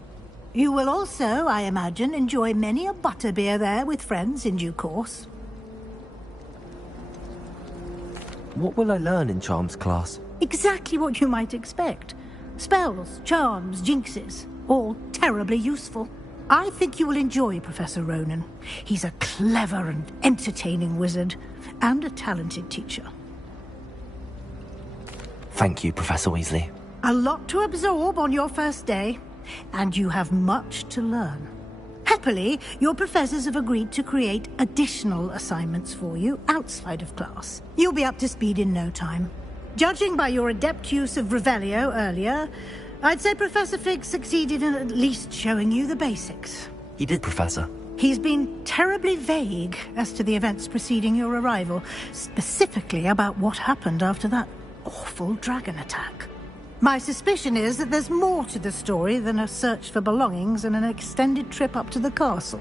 You will also, I imagine, enjoy many a butterbeer there with friends in due course. What will I learn in Charms class? Exactly what you might expect. Spells, charms, jinxes, all terribly useful. I think you will enjoy Professor Ronen. He's a clever and entertaining wizard, and a talented teacher. Thank you, Professor Weasley. A lot to absorb on your first day, and you have much to learn. Happily, your professors have agreed to create additional assignments for you outside of class. You'll be up to speed in no time. Judging by your adept use of Revelio earlier, I'd say Professor Fig succeeded in at least showing you the basics. He did, Professor. He's been terribly vague as to the events preceding your arrival, specifically about what happened after that awful dragon attack. My suspicion is that there's more to the story than a search for belongings and an extended trip up to the castle.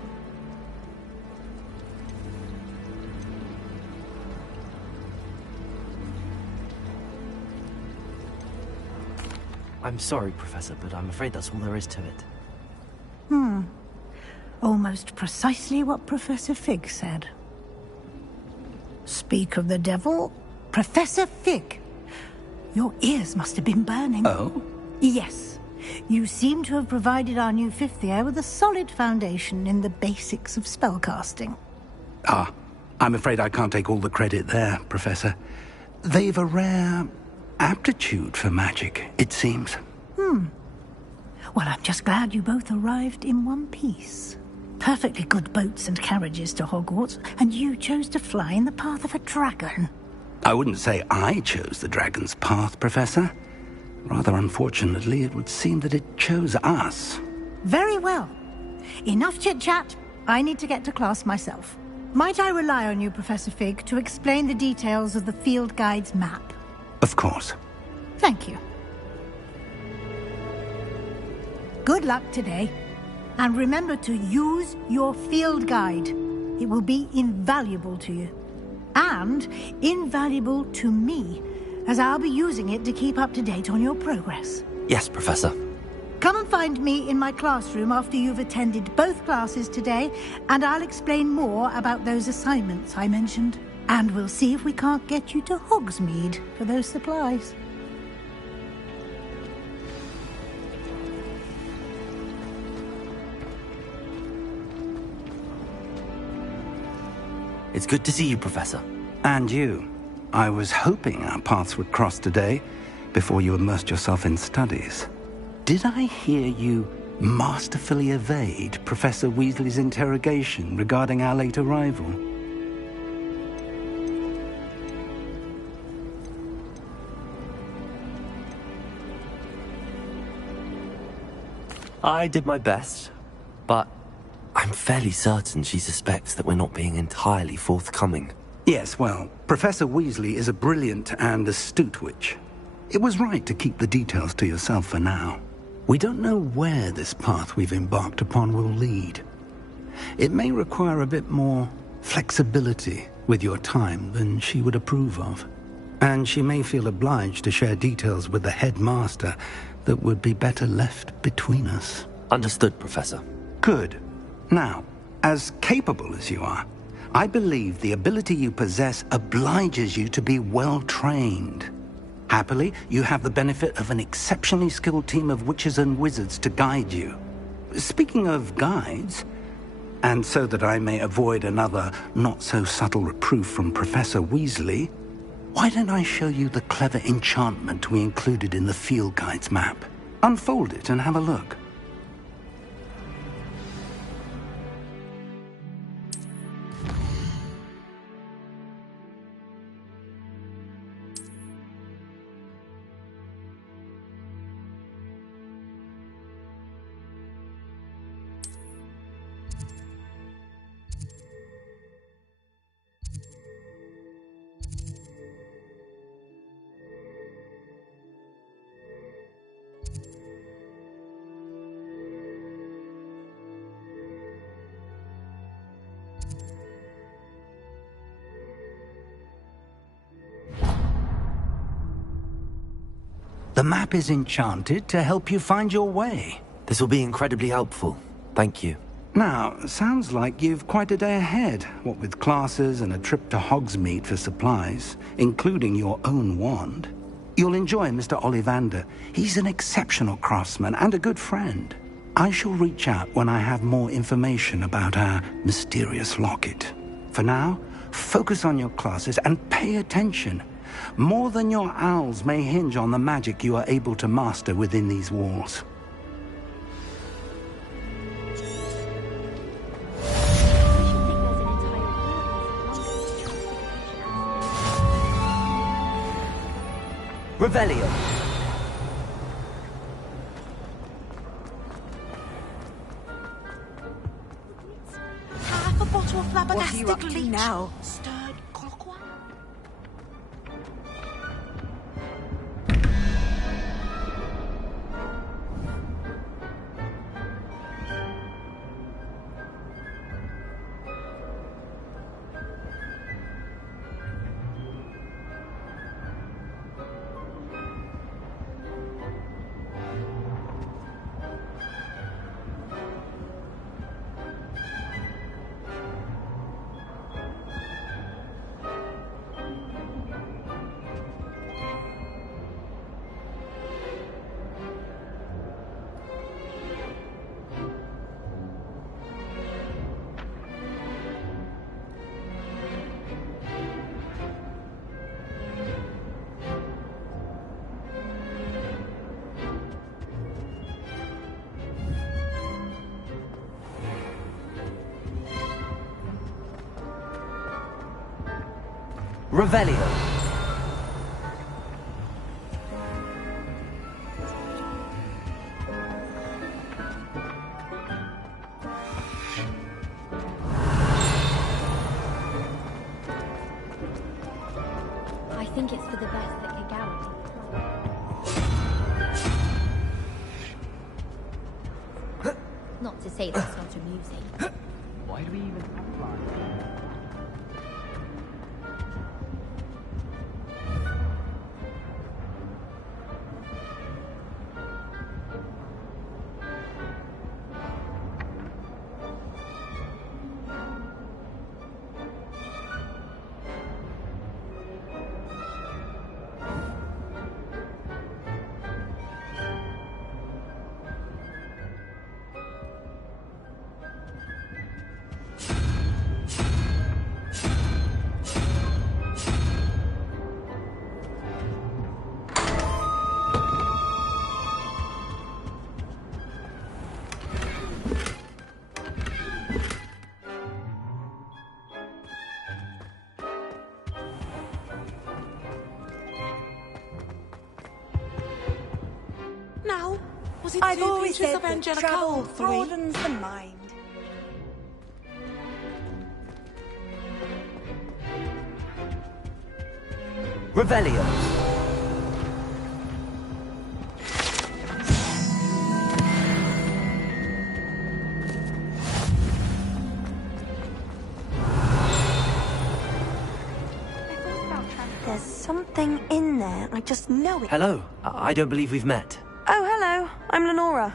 I'm sorry, Professor, but I'm afraid that's all there is to it. Almost precisely what Professor Fig said. Speak of the devil, Professor Fig. Your ears must have been burning. Oh? Yes. You seem to have provided our new fifth year with a solid foundation in the basics of spellcasting. Ah, I'm afraid I can't take all the credit there, Professor. They've a rare aptitude for magic, it seems. Well, I'm just glad you both arrived in one piece. Perfectly good boats and carriages to Hogwarts, and you chose to fly in the path of a dragon. I wouldn't say I chose the dragon's path, Professor. Rather unfortunately, it would seem that it chose us. Very well. Enough chit-chat. I need to get to class myself. Might I rely on you, Professor Fig, to explain the details of the field guide's map? Of course. Thank you. Good luck today. And remember to use your field guide. It will be invaluable to you. And invaluable to me, as I'll be using it to keep up to date on your progress. Yes, Professor. Come and find me in my classroom after you've attended both classes today, and I'll explain more about those assignments I mentioned. And we'll see if we can't get you to Hogsmeade for those supplies. It's good to see you, Professor. And you. I was hoping our paths would cross today, before you immersed yourself in studies. Did I hear you masterfully evade Professor Weasley's interrogation regarding our late arrival? I did my best, but I'm fairly certain she suspects that we're not being entirely forthcoming. Yes, well, Professor Weasley is a brilliant and astute witch. It was right to keep the details to yourself for now. We don't know where this path we've embarked upon will lead. It may require a bit more flexibility with your time than she would approve of. And she may feel obliged to share details with the headmaster that would be better left between us. Understood, Professor. Good. Now, as capable as you are, I believe the ability you possess obliges you to be well trained. Happily, you have the benefit of an exceptionally skilled team of witches and wizards to guide you. Speaking of guides, and so that I may avoid another not-so-subtle reproof from Professor Weasley, why don't I show you the clever enchantment we included in the field guide's map? Unfold it and have a look. The map is enchanted to help you find your way. This will be incredibly helpful. Thank you. Now, sounds like you've quite a day ahead, what with classes and a trip to Hogsmeade for supplies, including your own wand. You'll enjoy Mr. Ollivander. He's an exceptional craftsman and a good friend. I shall reach out when I have more information about our mysterious locket. For now, focus on your classes and pay attention. More than your owls may hinge on the magic you are able to master within these walls. Revelio. Half a bottle of flabbergastic What are you up to leech. now? Stirred clockwise. Revelio. I think it's for the best that Kagami. Not to say that's not amusing. Why do we even have lines? Now, was it I've two always pieces said of that Angelica travel or three? broadens the mind. Revelio. There's something in there. I just know it. Hello. I don't believe we've met. Oh, hello. I'm Lenora.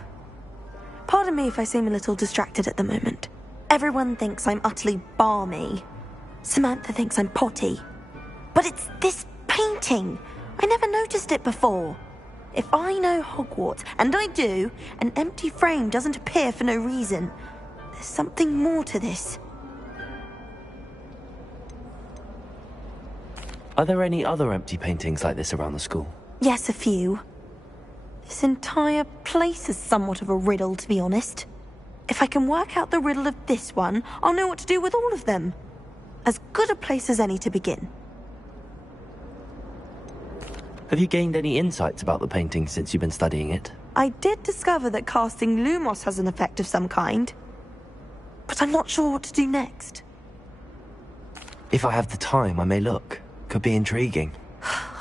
Pardon me if I seem a little distracted at the moment. Everyone thinks I'm utterly balmy. Samantha thinks I'm potty. But it's this painting. I never noticed it before. If I know Hogwarts, and I do, an empty frame doesn't appear for no reason. There's something more to this. Are there any other empty paintings like this around the school? Yes, a few. This entire place is somewhat of a riddle, to be honest. If I can work out the riddle of this one, I'll know what to do with all of them. As good a place as any to begin. Have you gained any insights about the painting since you've been studying it? I did discover that casting Lumos has an effect of some kind. But I'm not sure what to do next. If I have the time, I may look. Could be intriguing.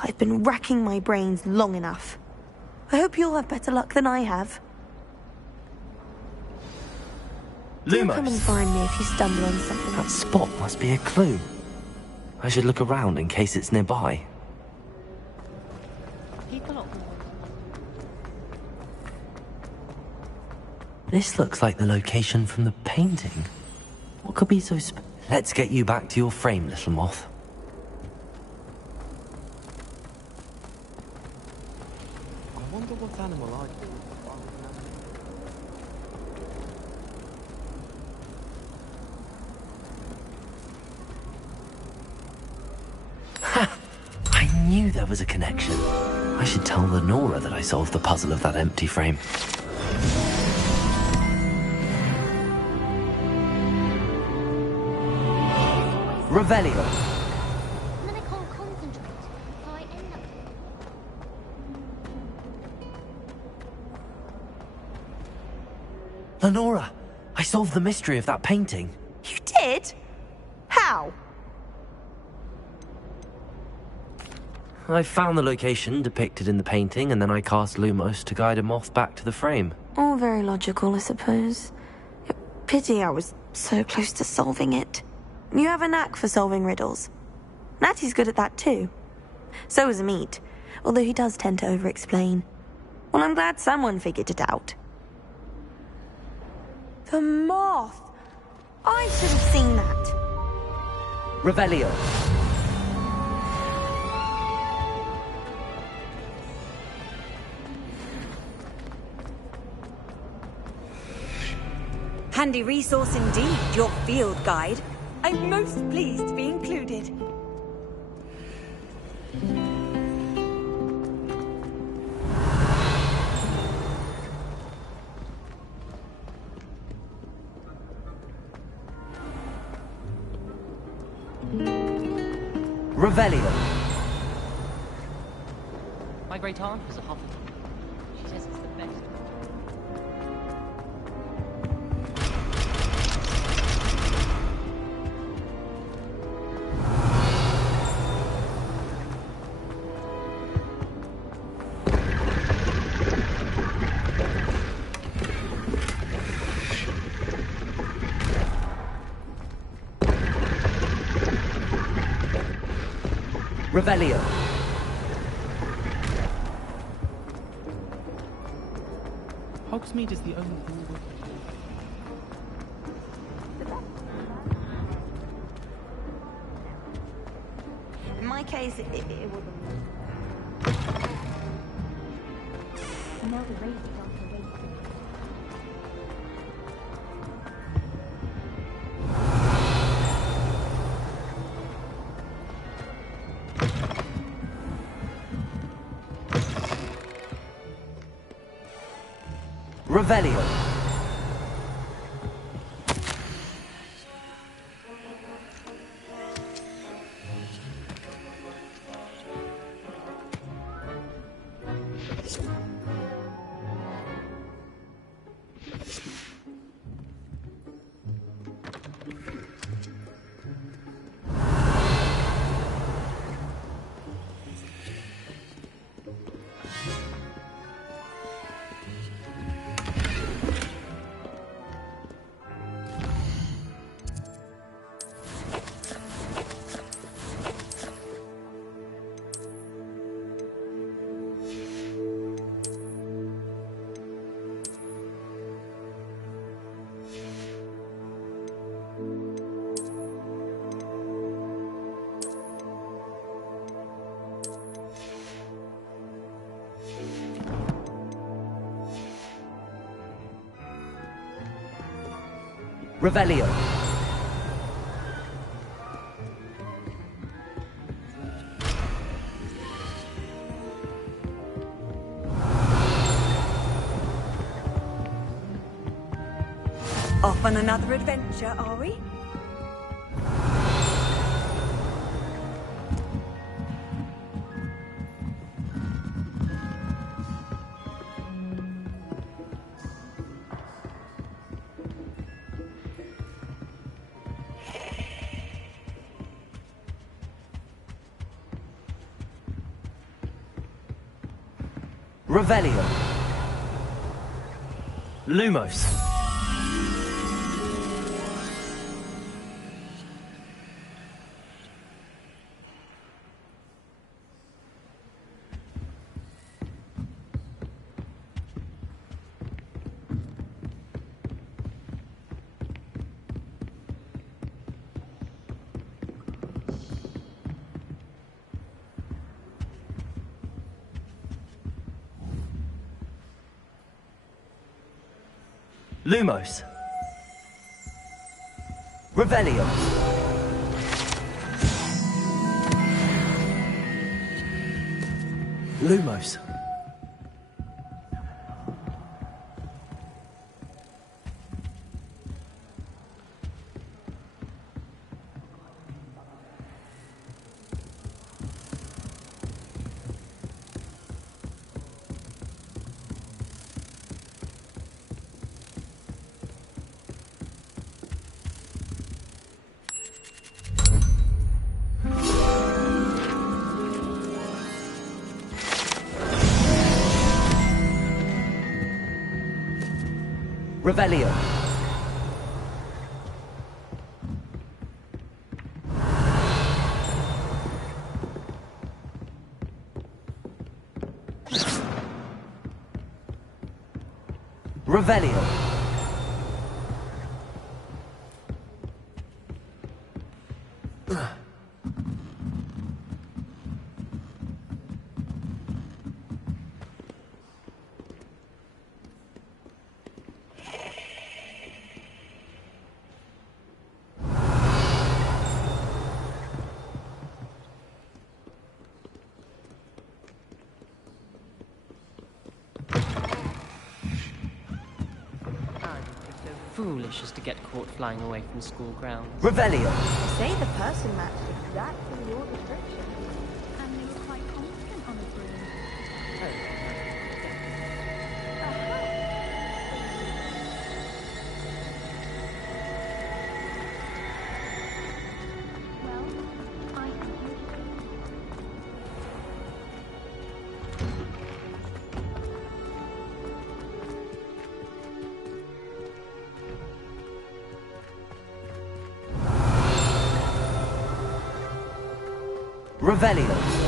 I've been racking my brains long enough. I hope you'll have better luck than I have. Do come and find me if you stumble on something. That spot must be a clue. I should look around in case it's nearby. This looks like the location from the painting. What could be so Let's get you back to your frame, little moth. I wonder what animal I I knew there was a connection. I should tell Lenora that I solved the puzzle of that empty frame. Revelio. Then I can't concentrate, so I end up... Lenora, I solved the mystery of that painting. You did? How? I found the location depicted in the painting, and then I cast Lumos to guide a moth back to the frame. All very logical, I suppose. Pity I was so close to solving it. You have a knack for solving riddles. Natty's good at that too. So is Amit, although he does tend to over-explain. Well, I'm glad someone figured it out. The moth! I should have seen that. Revelio. Handy resource indeed, your field guide. I'm most pleased to be included. Revelio. My great aunt was a Hufflepuff. She says it's the best. Revelio. Hogsmeade is the only thing we In my case, it wasn't. And now the race is on the way. Revelio. Revelio. Off on another adventure, are we? Revelio. Lumos. Lumos. Revelio. Lumos. Revelio. Revelio. Foolish as to get caught flying away from school grounds. Revelio. Say the person matched exactly your description. And they were quite confident on the broom. Well, I think you Revelio.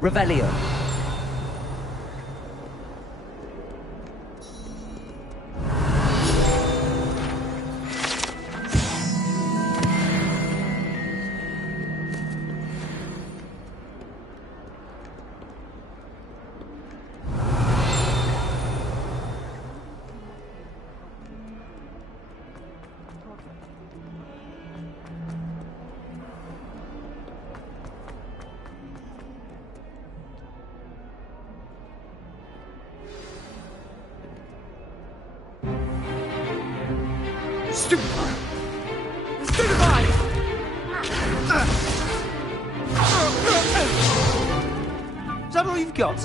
Revelio. Stupefy! Stupefy! Is that all you've got?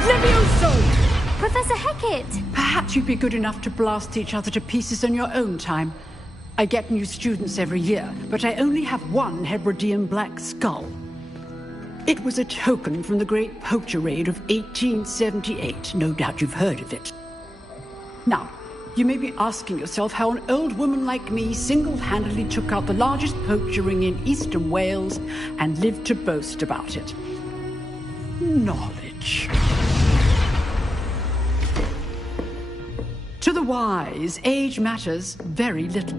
Levioso! Professor Hecat! Perhaps you'd be good enough to blast each other to pieces in your own time. I get new students every year, but I only have one Hebridean black skull. It was a token from the Great Poacher Raid of 1878. No doubt you've heard of it. Now, you may be asking yourself how an old woman like me single-handedly took out the largest poacher ring in eastern Wales and lived to boast about it. Knowledge. To the wise, age matters very little.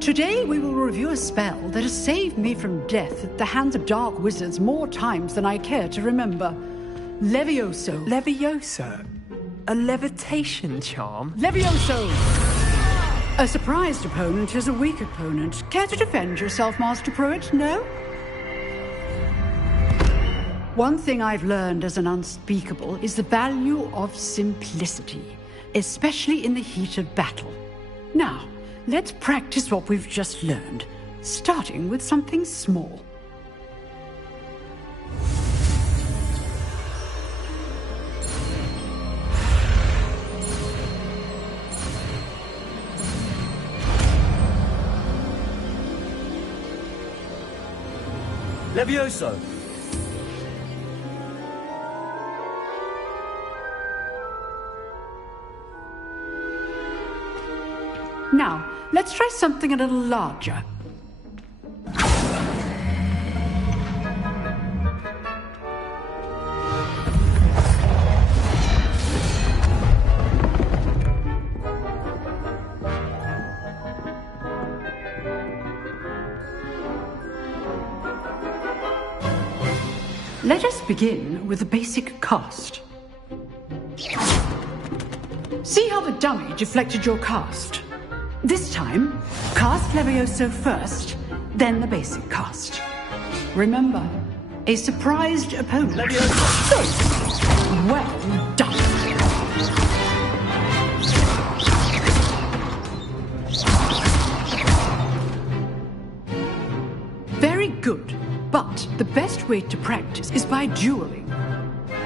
Today we will review a spell that has saved me from death at the hands of dark wizards more times than I care to remember. Levioso. Levioso? A levitation charm? Levioso! A surprised opponent is a weak opponent. Care to defend yourself, Master Pruitt? No? One thing I've learned as an unspeakable is the value of simplicity, especially in the heat of battle. Now, let's practice what we've just learned, starting with something small. Levioso! Now, let's try something a little larger. Let us begin with the basic cast. See how the dummy deflected your cast? This time, cast Levioso first, then the basic cast. Remember, a surprised opponent. Levioso! Well done. Very good. But the best way to practice is by dueling.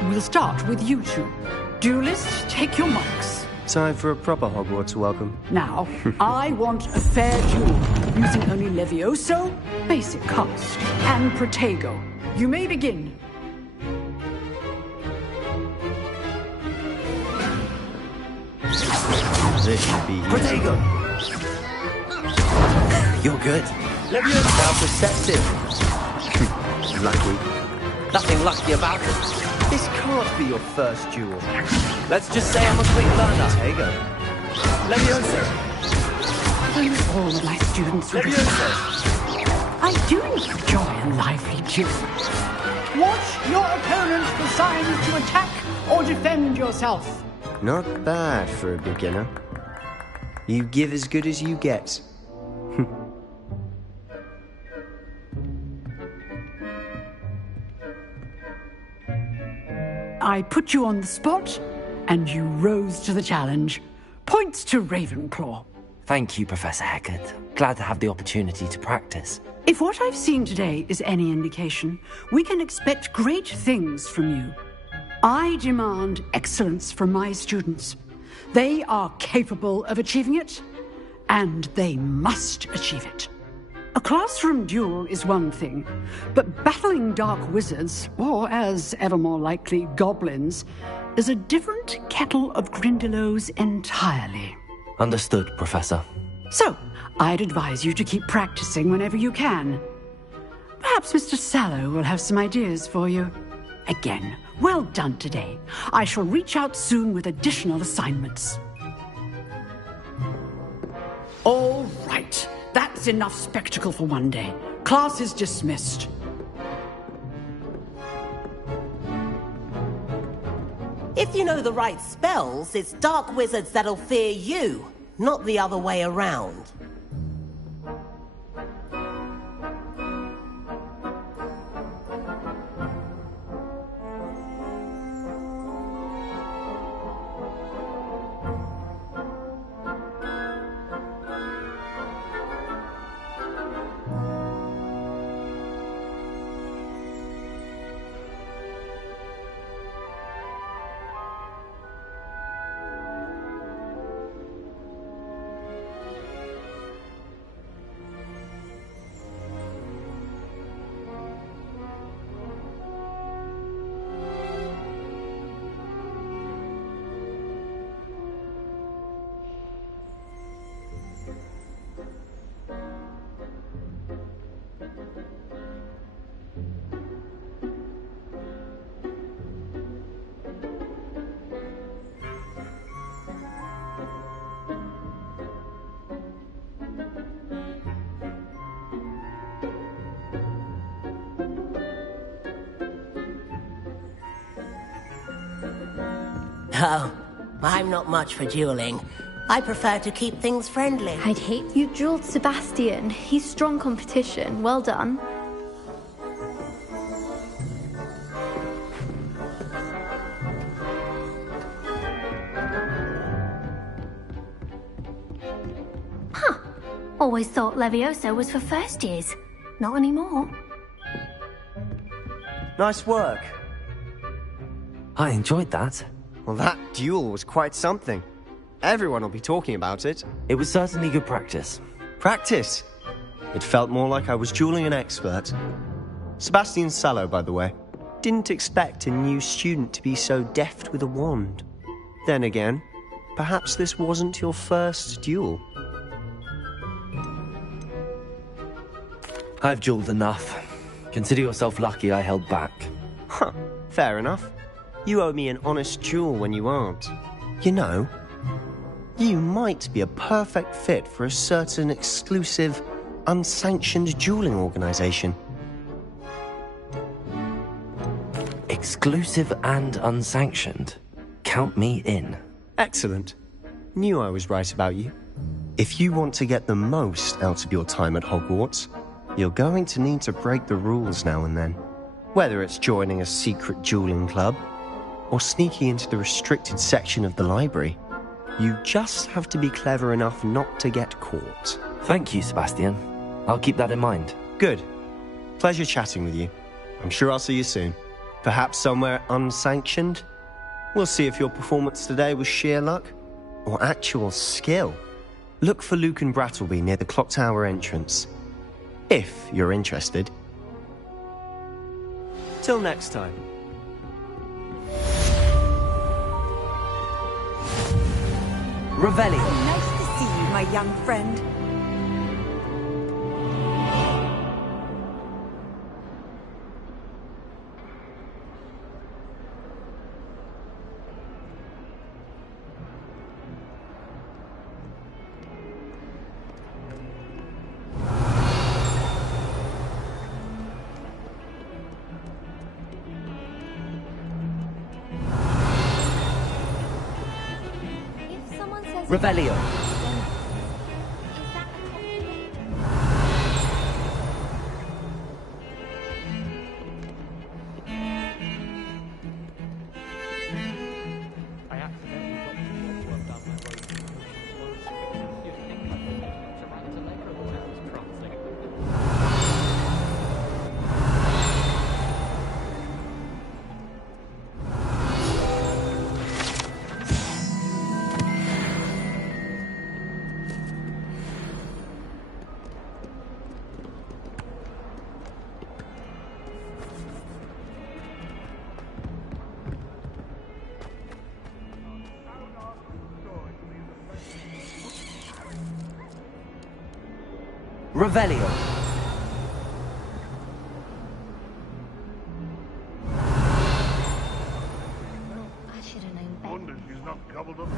We'll start with you two. Duelists, take your marks. Time for a proper Hogwarts welcome. Now, I want a fair duel, using only Levioso, basic cast, and Protego. You may begin. This should be Protego! You're good. Levioso! How perceptive. Lucky. Nothing lucky about it. This can't be your first duel. Let's just say I'm a quick learner. Protego. Levioso! Almost all of my students will Levioso! I do enjoy a lively duel. Watch your opponent for signs to attack or defend yourself. Not bad for a beginner. You give as good as you get. I put you on the spot, and you rose to the challenge. Points to Ravenclaw. Thank you, Professor Hecat. Glad to have the opportunity to practice. If what I've seen today is any indication, we can expect great things from you. I demand excellence from my students. They are capable of achieving it, and they must achieve it. A classroom duel is one thing, but battling dark wizards, or as ever more likely, goblins, is a different kettle of Grindylows entirely. Understood, Professor. So, I'd advise you to keep practicing whenever you can. Perhaps Mr. Sallow will have some ideas for you. Again, well done today. I shall reach out soon with additional assignments. All right. That's enough spectacle for one day. Class is dismissed. If you know the right spells, it's dark wizards that'll fear you, not the other way around. Oh, I'm not much for dueling. I prefer to keep things friendly. I'd hate you dueled Sebastian. He's strong competition. Well done. Huh. Always thought Levioso was for first years. Not anymore. Nice work. I enjoyed that. Well, that duel was quite something. Everyone will be talking about it. It was certainly good practice. Practice? It felt more like I was dueling an expert. Sebastian Sallow, by the way. Didn't expect a new student to be so deft with a wand. Then again, perhaps this wasn't your first duel. I've dueled enough. Consider yourself lucky I held back. Huh, fair enough. You owe me an honest duel when you aren't. You know, you might be a perfect fit for a certain exclusive, unsanctioned dueling organization. Exclusive and unsanctioned? Count me in. Excellent. Knew I was right about you. If you want to get the most out of your time at Hogwarts, you're going to need to break the rules now and then. Whether it's joining a secret dueling club, or sneaking into the restricted section of the library, you just have to be clever enough not to get caught. Thank you, Sebastian. I'll keep that in mind. Good. Pleasure chatting with you. I'm sure I'll see you soon. Perhaps somewhere unsanctioned? We'll see if your performance today was sheer luck or actual skill. Look for Lucan Brattleby near the Clock Tower entrance, if you're interested. Till next time. Revelio. Nice to see you, my young friend. Revelio. Revelio. I should have known better. Wonder she's not gobbled up.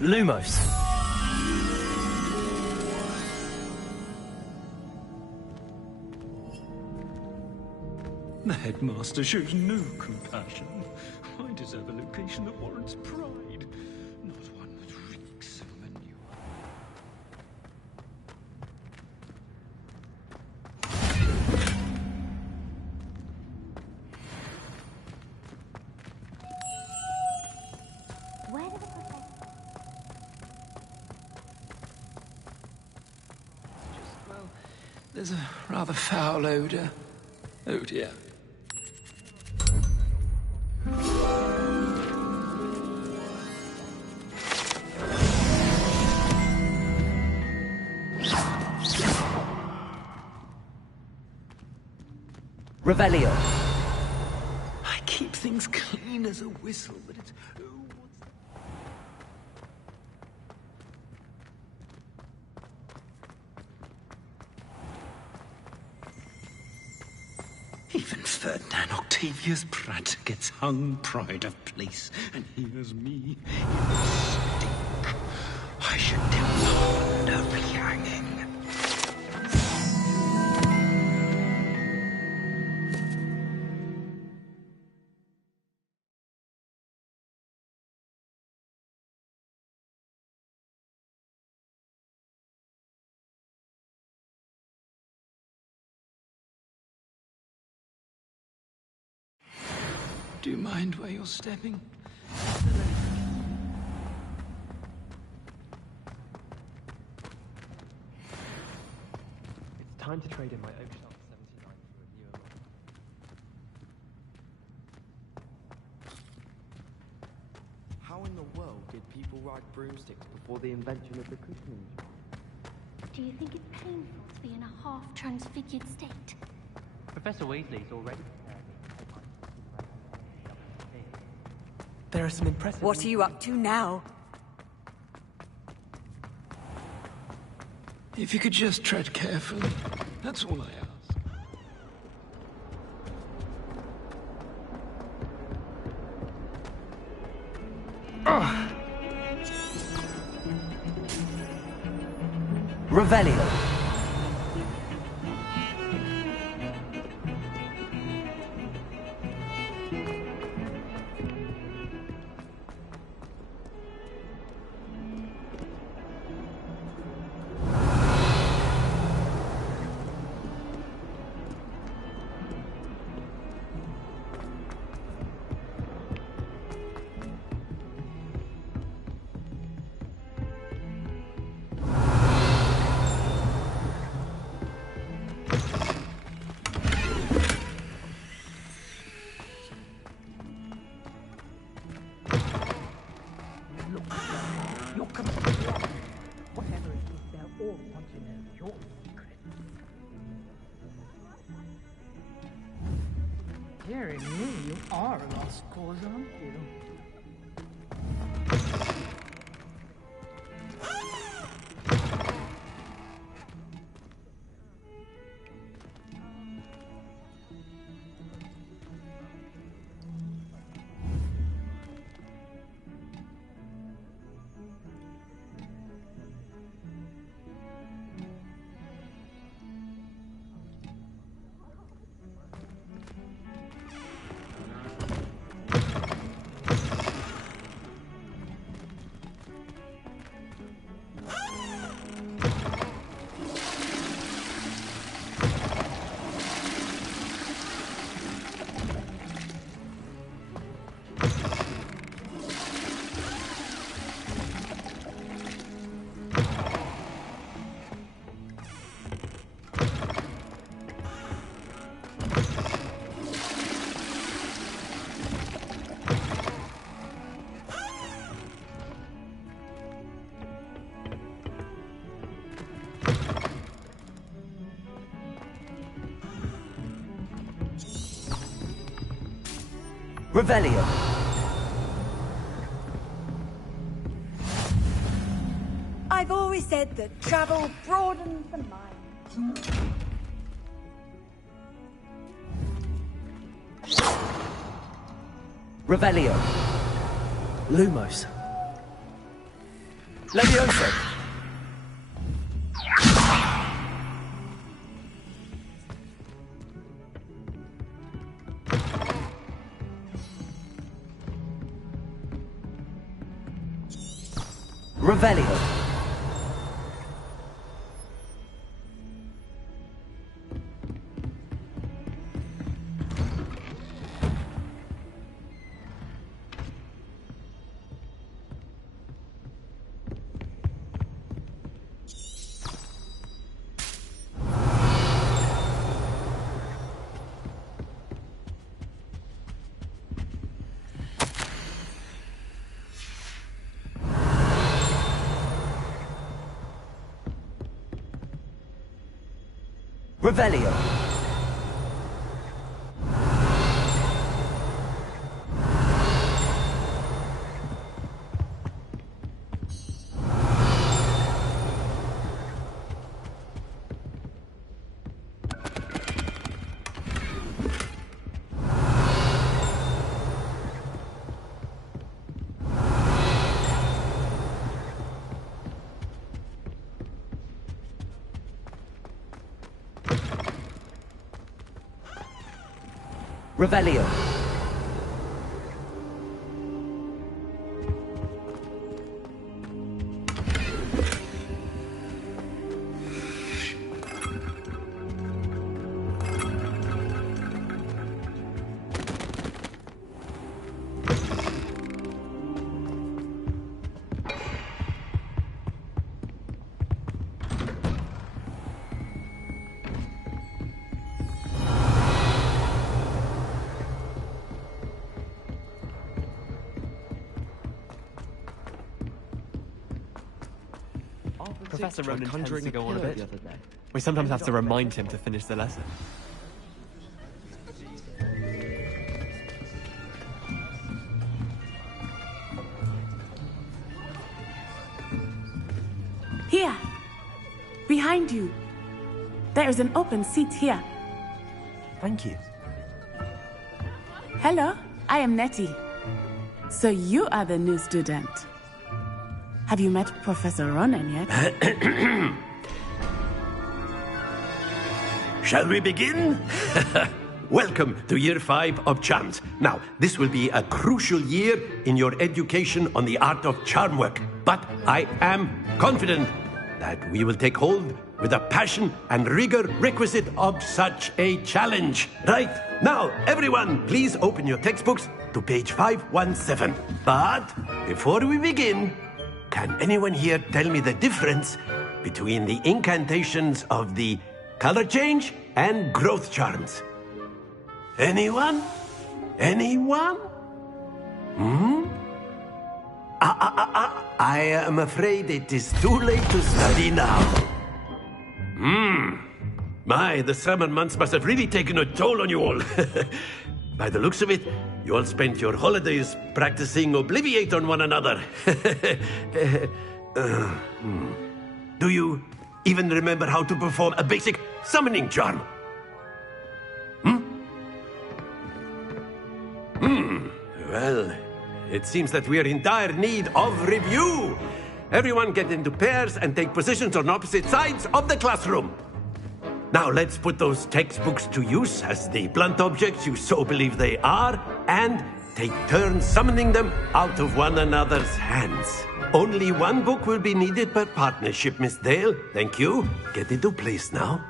Lumos. The headmaster shows no compassion. I deserve a location that warrants pride, not one that reeks of manure. Where did the professor... Well, there's a rather foul odor. Oh dear. Revelio. I keep things clean as a whistle, but it's... Even Ferdinand Octavius Pratt gets hung pride of place, and here's me in the stink. I should demand a rehanging. Do you mind where you're stepping? It's time to trade in my Oakshark 79 for a newer model. How in the world did people ride broomsticks before the invention of the cooking engine? Do you think it's painful to be in a half-transfigured state? Professor Weasley's already prepared me to take my There are some impressive... What are you up to now? If you could just tread carefully, that's all I ask. Revelio. Dearie me, you are a lost cause, aren't you? Revelio. I've always said that travel broadens the mind. Revelio. Lumos. Levioso. Revelio. Revelio. Revelio. Professor tried Ronan tends conjuring to a go on a pillar bit. the other day. We sometimes have to remind him to finish the lesson. Here, behind you. There is an open seat here. Thank you. Hello, I am Nettie. So you are the new student. Have you met Professor Ronan yet? Shall we begin? Welcome to Year 5 of Charms. Now, this will be a crucial year in your education on the art of charm work. But I am confident that we will take hold with the passion and rigor requisite of such a challenge. Right, now, everyone, please open your textbooks to page 517. But before we begin, can anyone here tell me the difference between the incantations of the color change and growth charms? Anyone? Anyone? I am afraid it is too late to study now. My, the summer months must have really taken a toll on you all. By the looks of it, you all spent your holidays practicing Obliviate on one another. Do you even remember how to perform a basic summoning charm? Well, it seems that we are in dire need of review. Everyone get into pairs and take positions on opposite sides of the classroom. Now let's put those textbooks to use as the blunt objects you so believe they are, and take turns summoning them out of one another's hands. Only one book will be needed per partnership, Miss Dale. Thank you. Get into place now.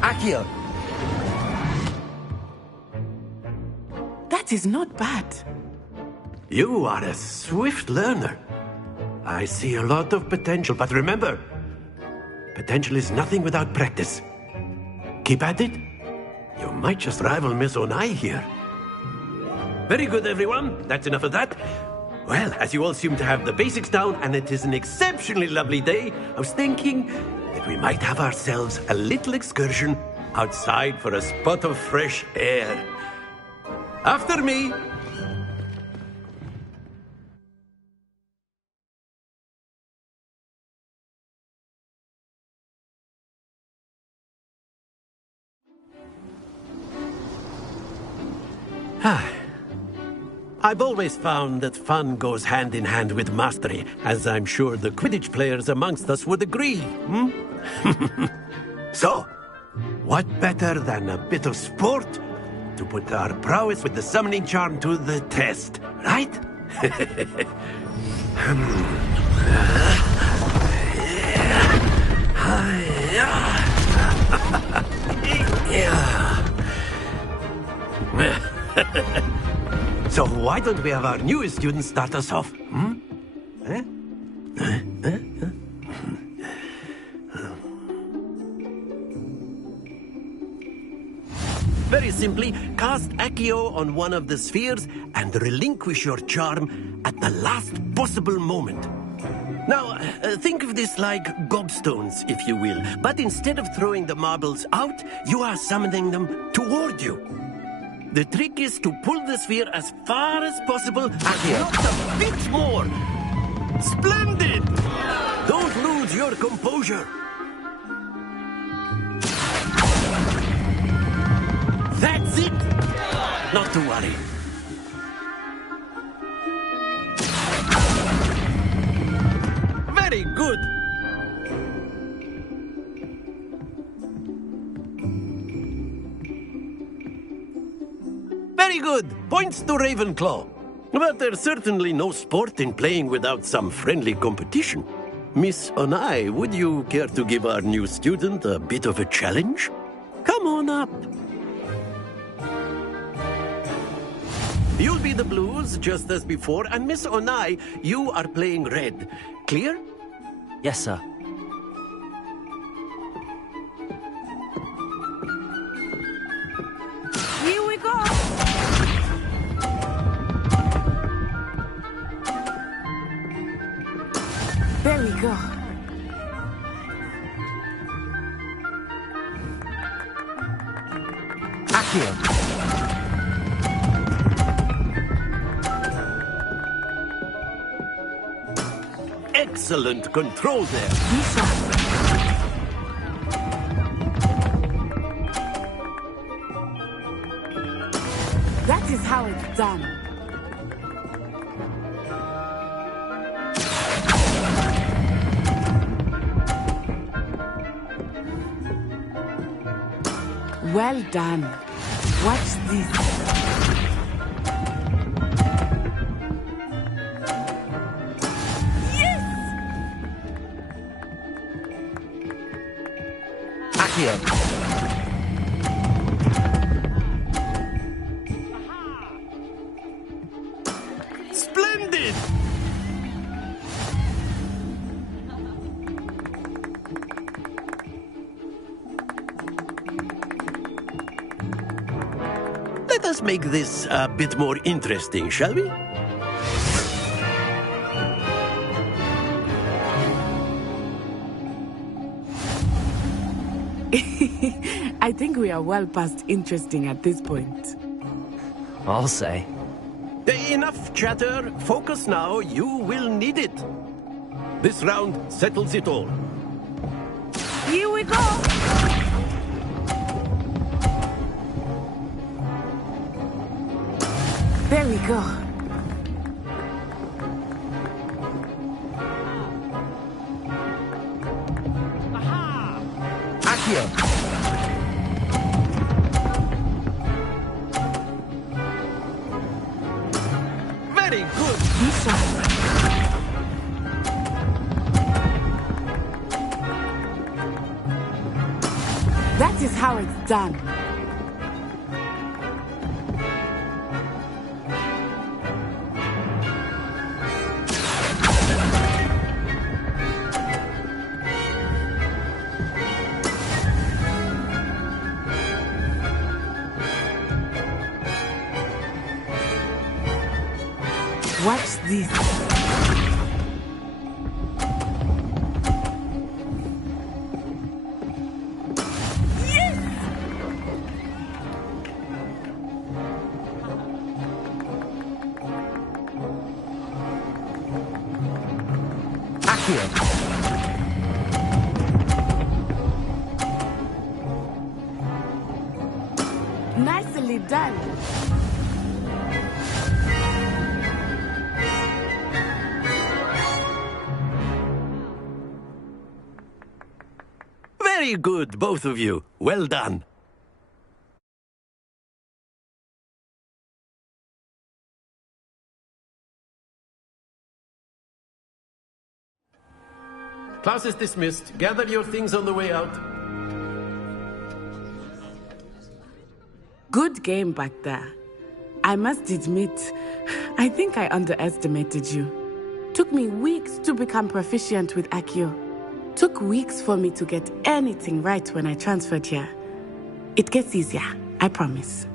Accio! That is not bad. You are a swift learner. I see a lot of potential, but remember, potential is nothing without practice. Keep at it. You might just rival Miss Onai here. Very good, everyone. That's enough of that. Well, as you all seem to have the basics down, and it is an exceptionally lovely day, I was thinking that we might have ourselves a little excursion outside for a spot of fresh air. After me. I've always found that fun goes hand in hand with mastery, as I'm sure the Quidditch players amongst us would agree. So, what better than a bit of sport to put our prowess with the summoning charm to the test, right? So why don't we have our newest student start us off? Very simply, cast Accio on one of the spheres and relinquish your charm at the last possible moment. Now, think of this like gobstones, if you will. But instead of throwing the marbles out, you are summoning them toward you. The trick is to pull the sphere as far as possible and not a bit more. Splendid! Don't lose your composure. That's it! Not to worry. Very good. Very good. Points to Ravenclaw. But there's certainly no sport in playing without some friendly competition. Miss Onai, would you care to give our new student a bit of a challenge? Come on up. You'll be the blues, just as before, and Miss Onai, you are playing red. Clear? Yes, sir. Here we go! There we go. Accio. Excellent control there. That is how it's done. Well done. Watch this. Yes! Accio. Splendid! Let us make this a bit more interesting, shall we? I think we are well past interesting at this point. I'll say. Enough chatter. Focus now. You will need it. This round settles it all. Here we go! There we go. Accio. Very good. That is how it's done. Watch this. Nicely done. Very good, both of you. Well done. Class is dismissed. Gather your things on the way out. Good game back there. I must admit, I think I underestimated you. Took me weeks to become proficient with Accio. Took weeks for me to get anything right when I transferred here. It gets easier, I promise.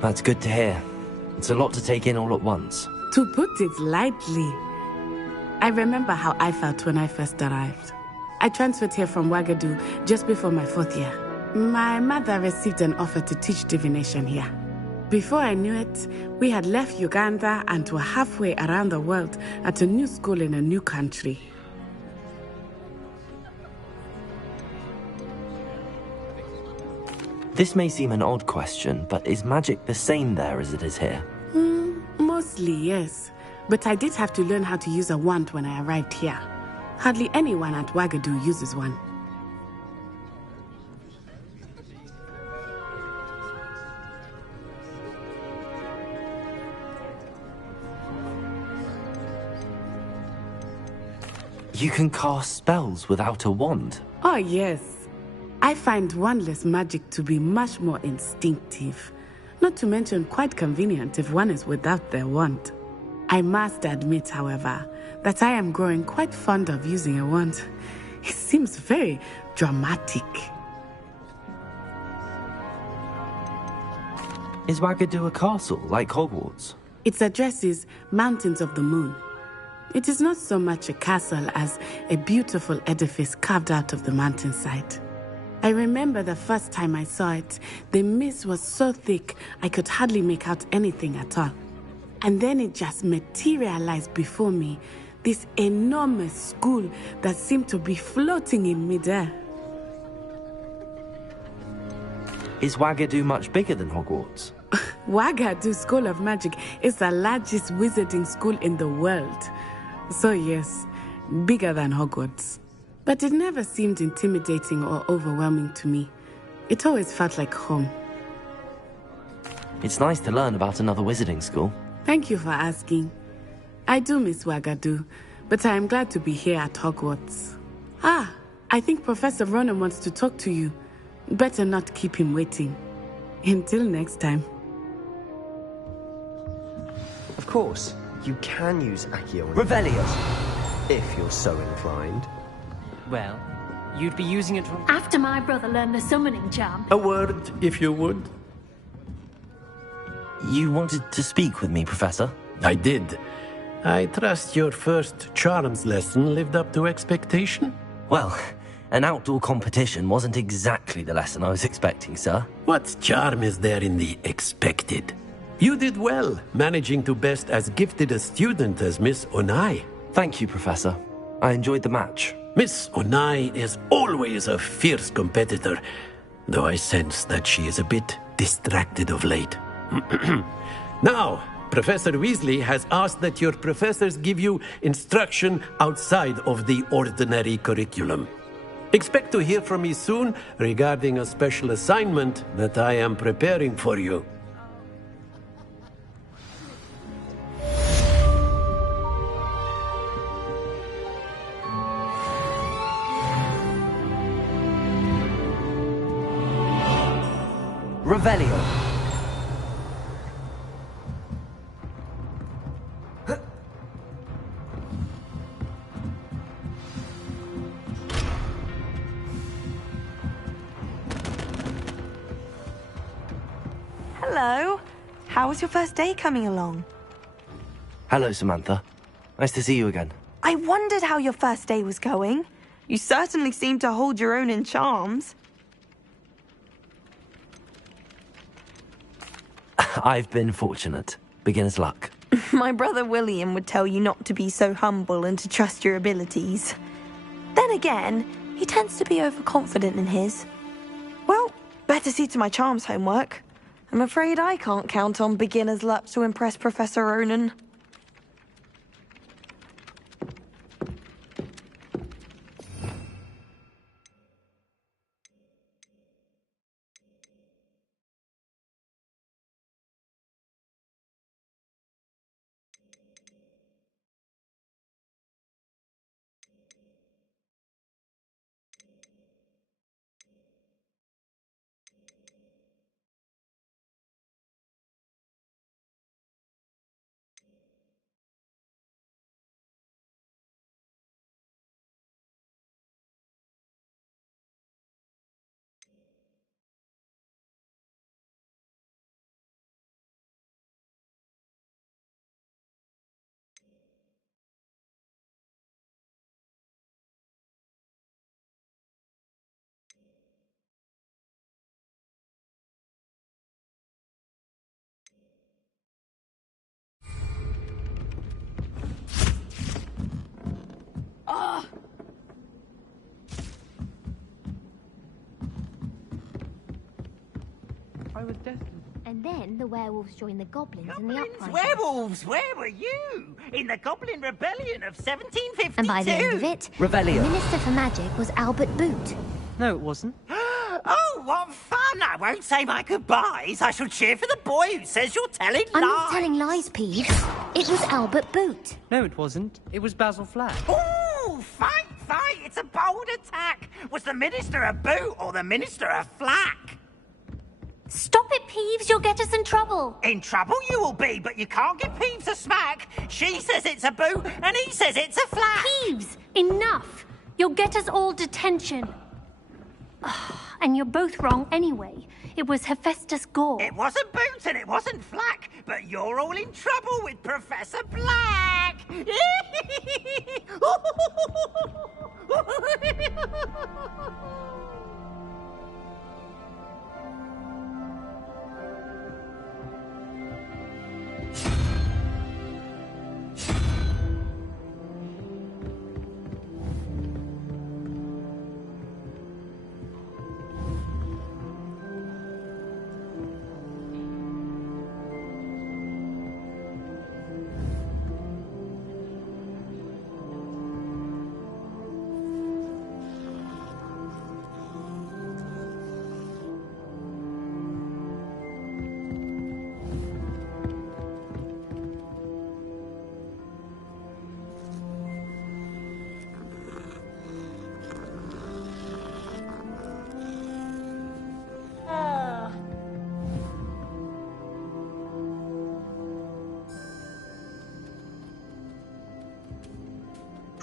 That's good to hear. It's a lot to take in all at once. To put it lightly, I remember how I felt when I first arrived. I transferred here from Wagadu just before my 4th year. My mother received an offer to teach divination here. Before I knew it, we had left Uganda and were halfway around the world at a new school in a new country. This may seem an odd question, but is magic the same there as it is here? Mostly, yes. But I did have to learn how to use a wand when I arrived here. Hardly anyone at Wagadu uses one. You can cast spells without a wand? Oh Oh, yes. I find wandless magic to be much more instinctive. Not to mention quite convenient if one is without their wand. I must admit, however, that I am growing quite fond of using a wand. It seems very dramatic. Is Wagadu a castle, like Hogwarts? Its address is Mountains of the Moon. It is not so much a castle as a beautiful edifice carved out of the mountainside. I remember the first time I saw it, the mist was so thick I could hardly make out anything at all. And then it just materialized before me, this enormous school that seemed to be floating in midair. Is Wagadu much bigger than Hogwarts? Wagadu School of Magic is the largest wizarding school in the world. So yes, bigger than Hogwarts. But it never seemed intimidating or overwhelming to me. It always felt like home. It's nice to learn about another wizarding school. Thank you for asking. I do miss Wagadu, but I am glad to be here at Hogwarts. Ah, I think Professor Ronen wants to talk to you. Better not keep him waiting. Until next time. Of course, you can use Accio. Revelio! If you're so inclined. Well, you'd be using it from... After my brother learned the summoning charm. A word, if you would. You wanted to speak with me, Professor? I did. I trust your first charms lesson lived up to expectation? Well, an outdoor competition wasn't exactly the lesson I was expecting, sir. What charm is there in the expected? You did well, managing to best as gifted a student as Miss Onai. Thank you, Professor. I enjoyed the match. Miss Onai is always a fierce competitor, though I sense that she is a bit distracted of late. Now, Professor Weasley has asked that your professors give you instruction outside of the ordinary curriculum. Expect to hear from me soon regarding a special assignment that I am preparing for you. Revelio. Hello. How was your first day coming along? Hello, Samantha. Nice to see you again. I wondered how your first day was going. You certainly seem to hold your own in charms. I've been fortunate. Beginner's luck. My brother William would tell you not to be so humble and to trust your abilities. Then again, he tends to be overconfident in his. Well, better see to my charms homework. I'm afraid I can't count on beginner's luck to impress Professor Ronen. I was destined. And then the werewolves joined the goblins in the uprising. Werewolves, where were you? In the Goblin Rebellion of 1752. And by the end of it, Revelio. the Minister for Magic was Albert Boot. No, it wasn't. Oh, what fun! I won't say my goodbyes. I shall cheer for the boy who says you're telling lies. I'm not telling lies, Peeves. It was Albert Boot. No, it wasn't. It was Basil Flack. Oh, thank fight. It's a bold attack. Was the Minister a boot or the Minister a flack? Stop it, Peeves. You'll get us in trouble. In trouble you will be, but you can't give Peeves a smack. She says it's a boot, and he says it's a flack. Peeves, enough. You'll get us all detention. And you're both wrong anyway. It was Hephaestus Gore. It wasn't boot and it wasn't flack, but you're all in trouble with Professor Black.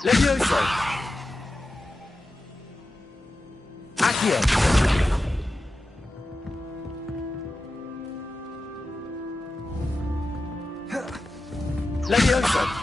Levioso! Accio! Levioso!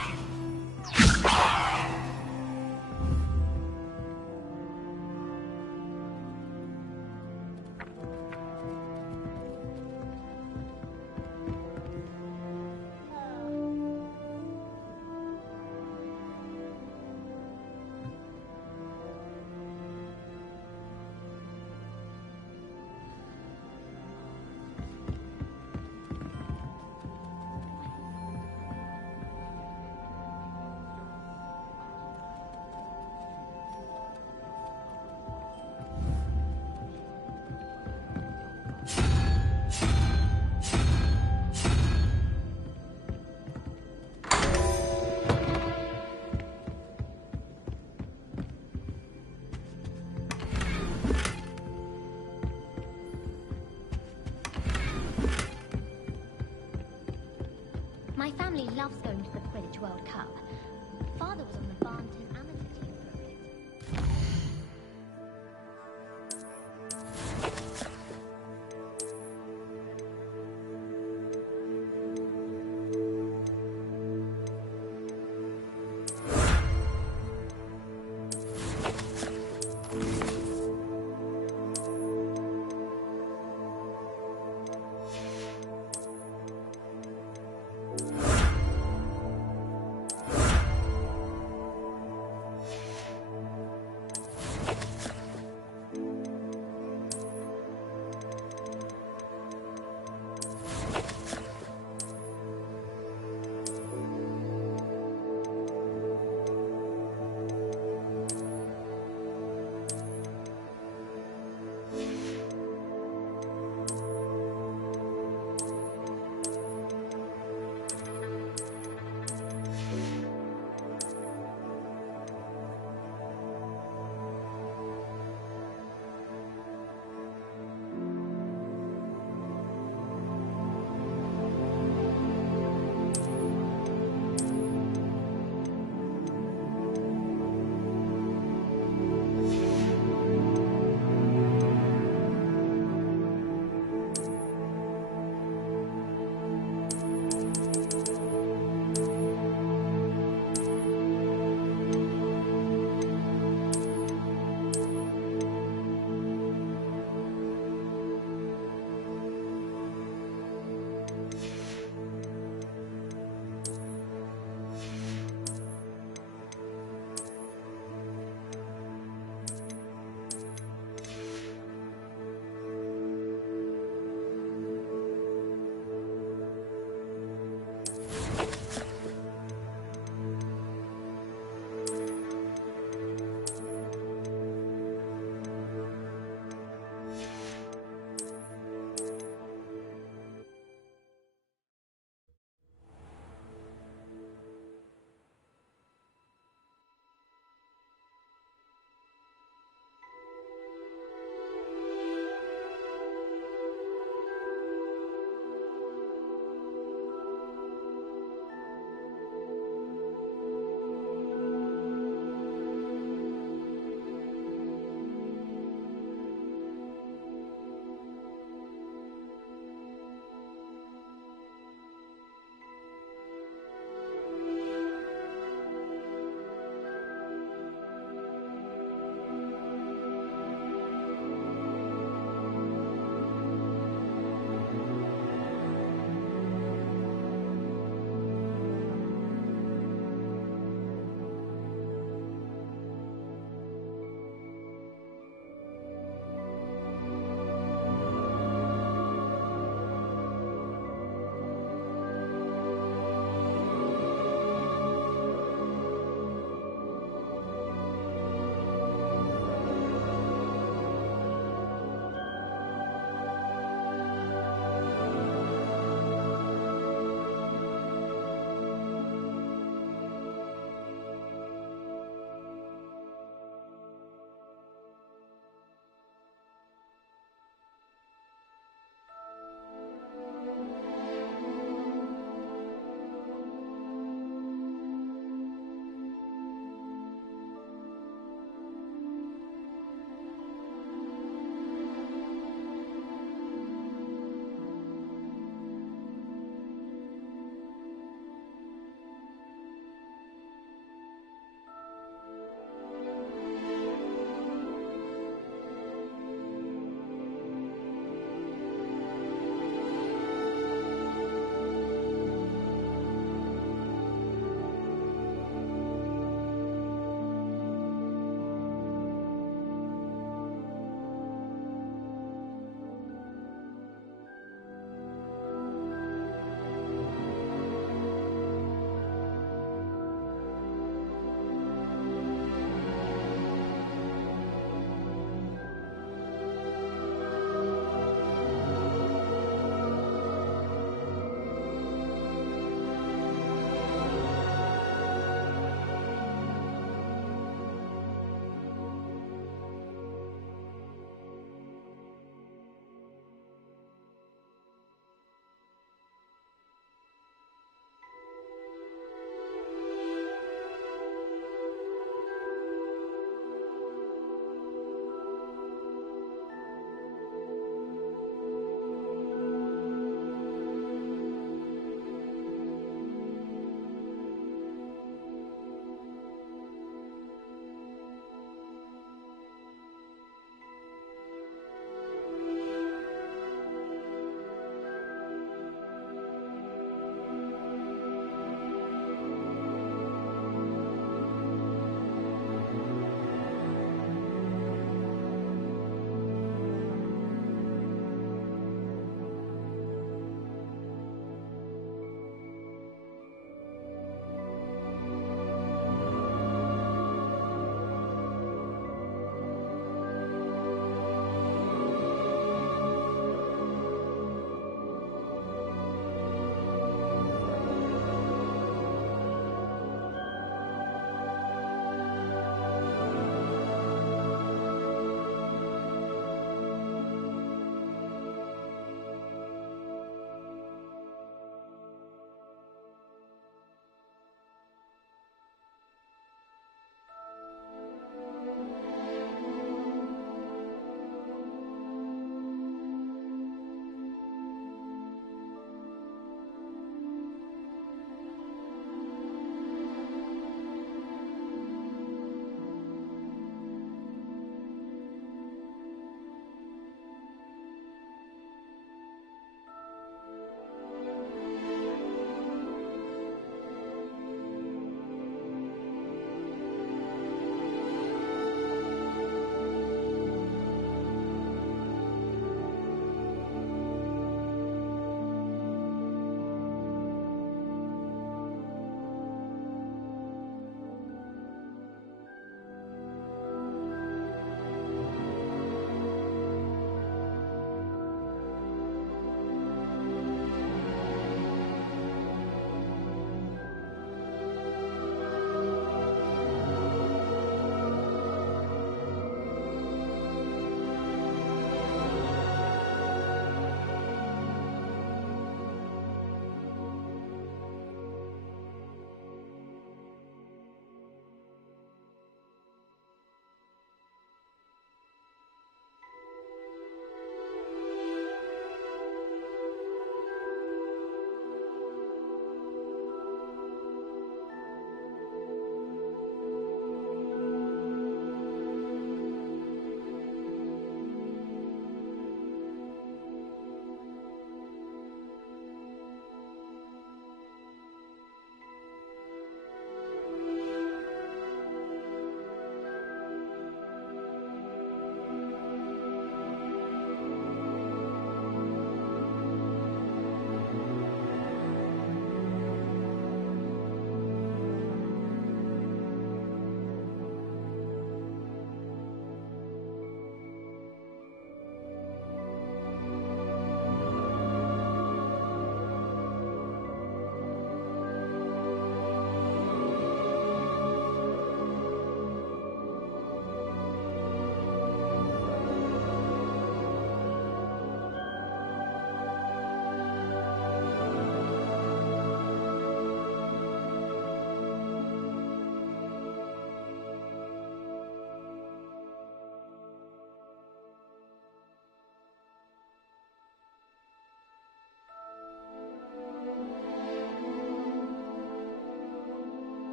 My family loves going to the Quidditch World Cup. Father was on the Barnton Amateur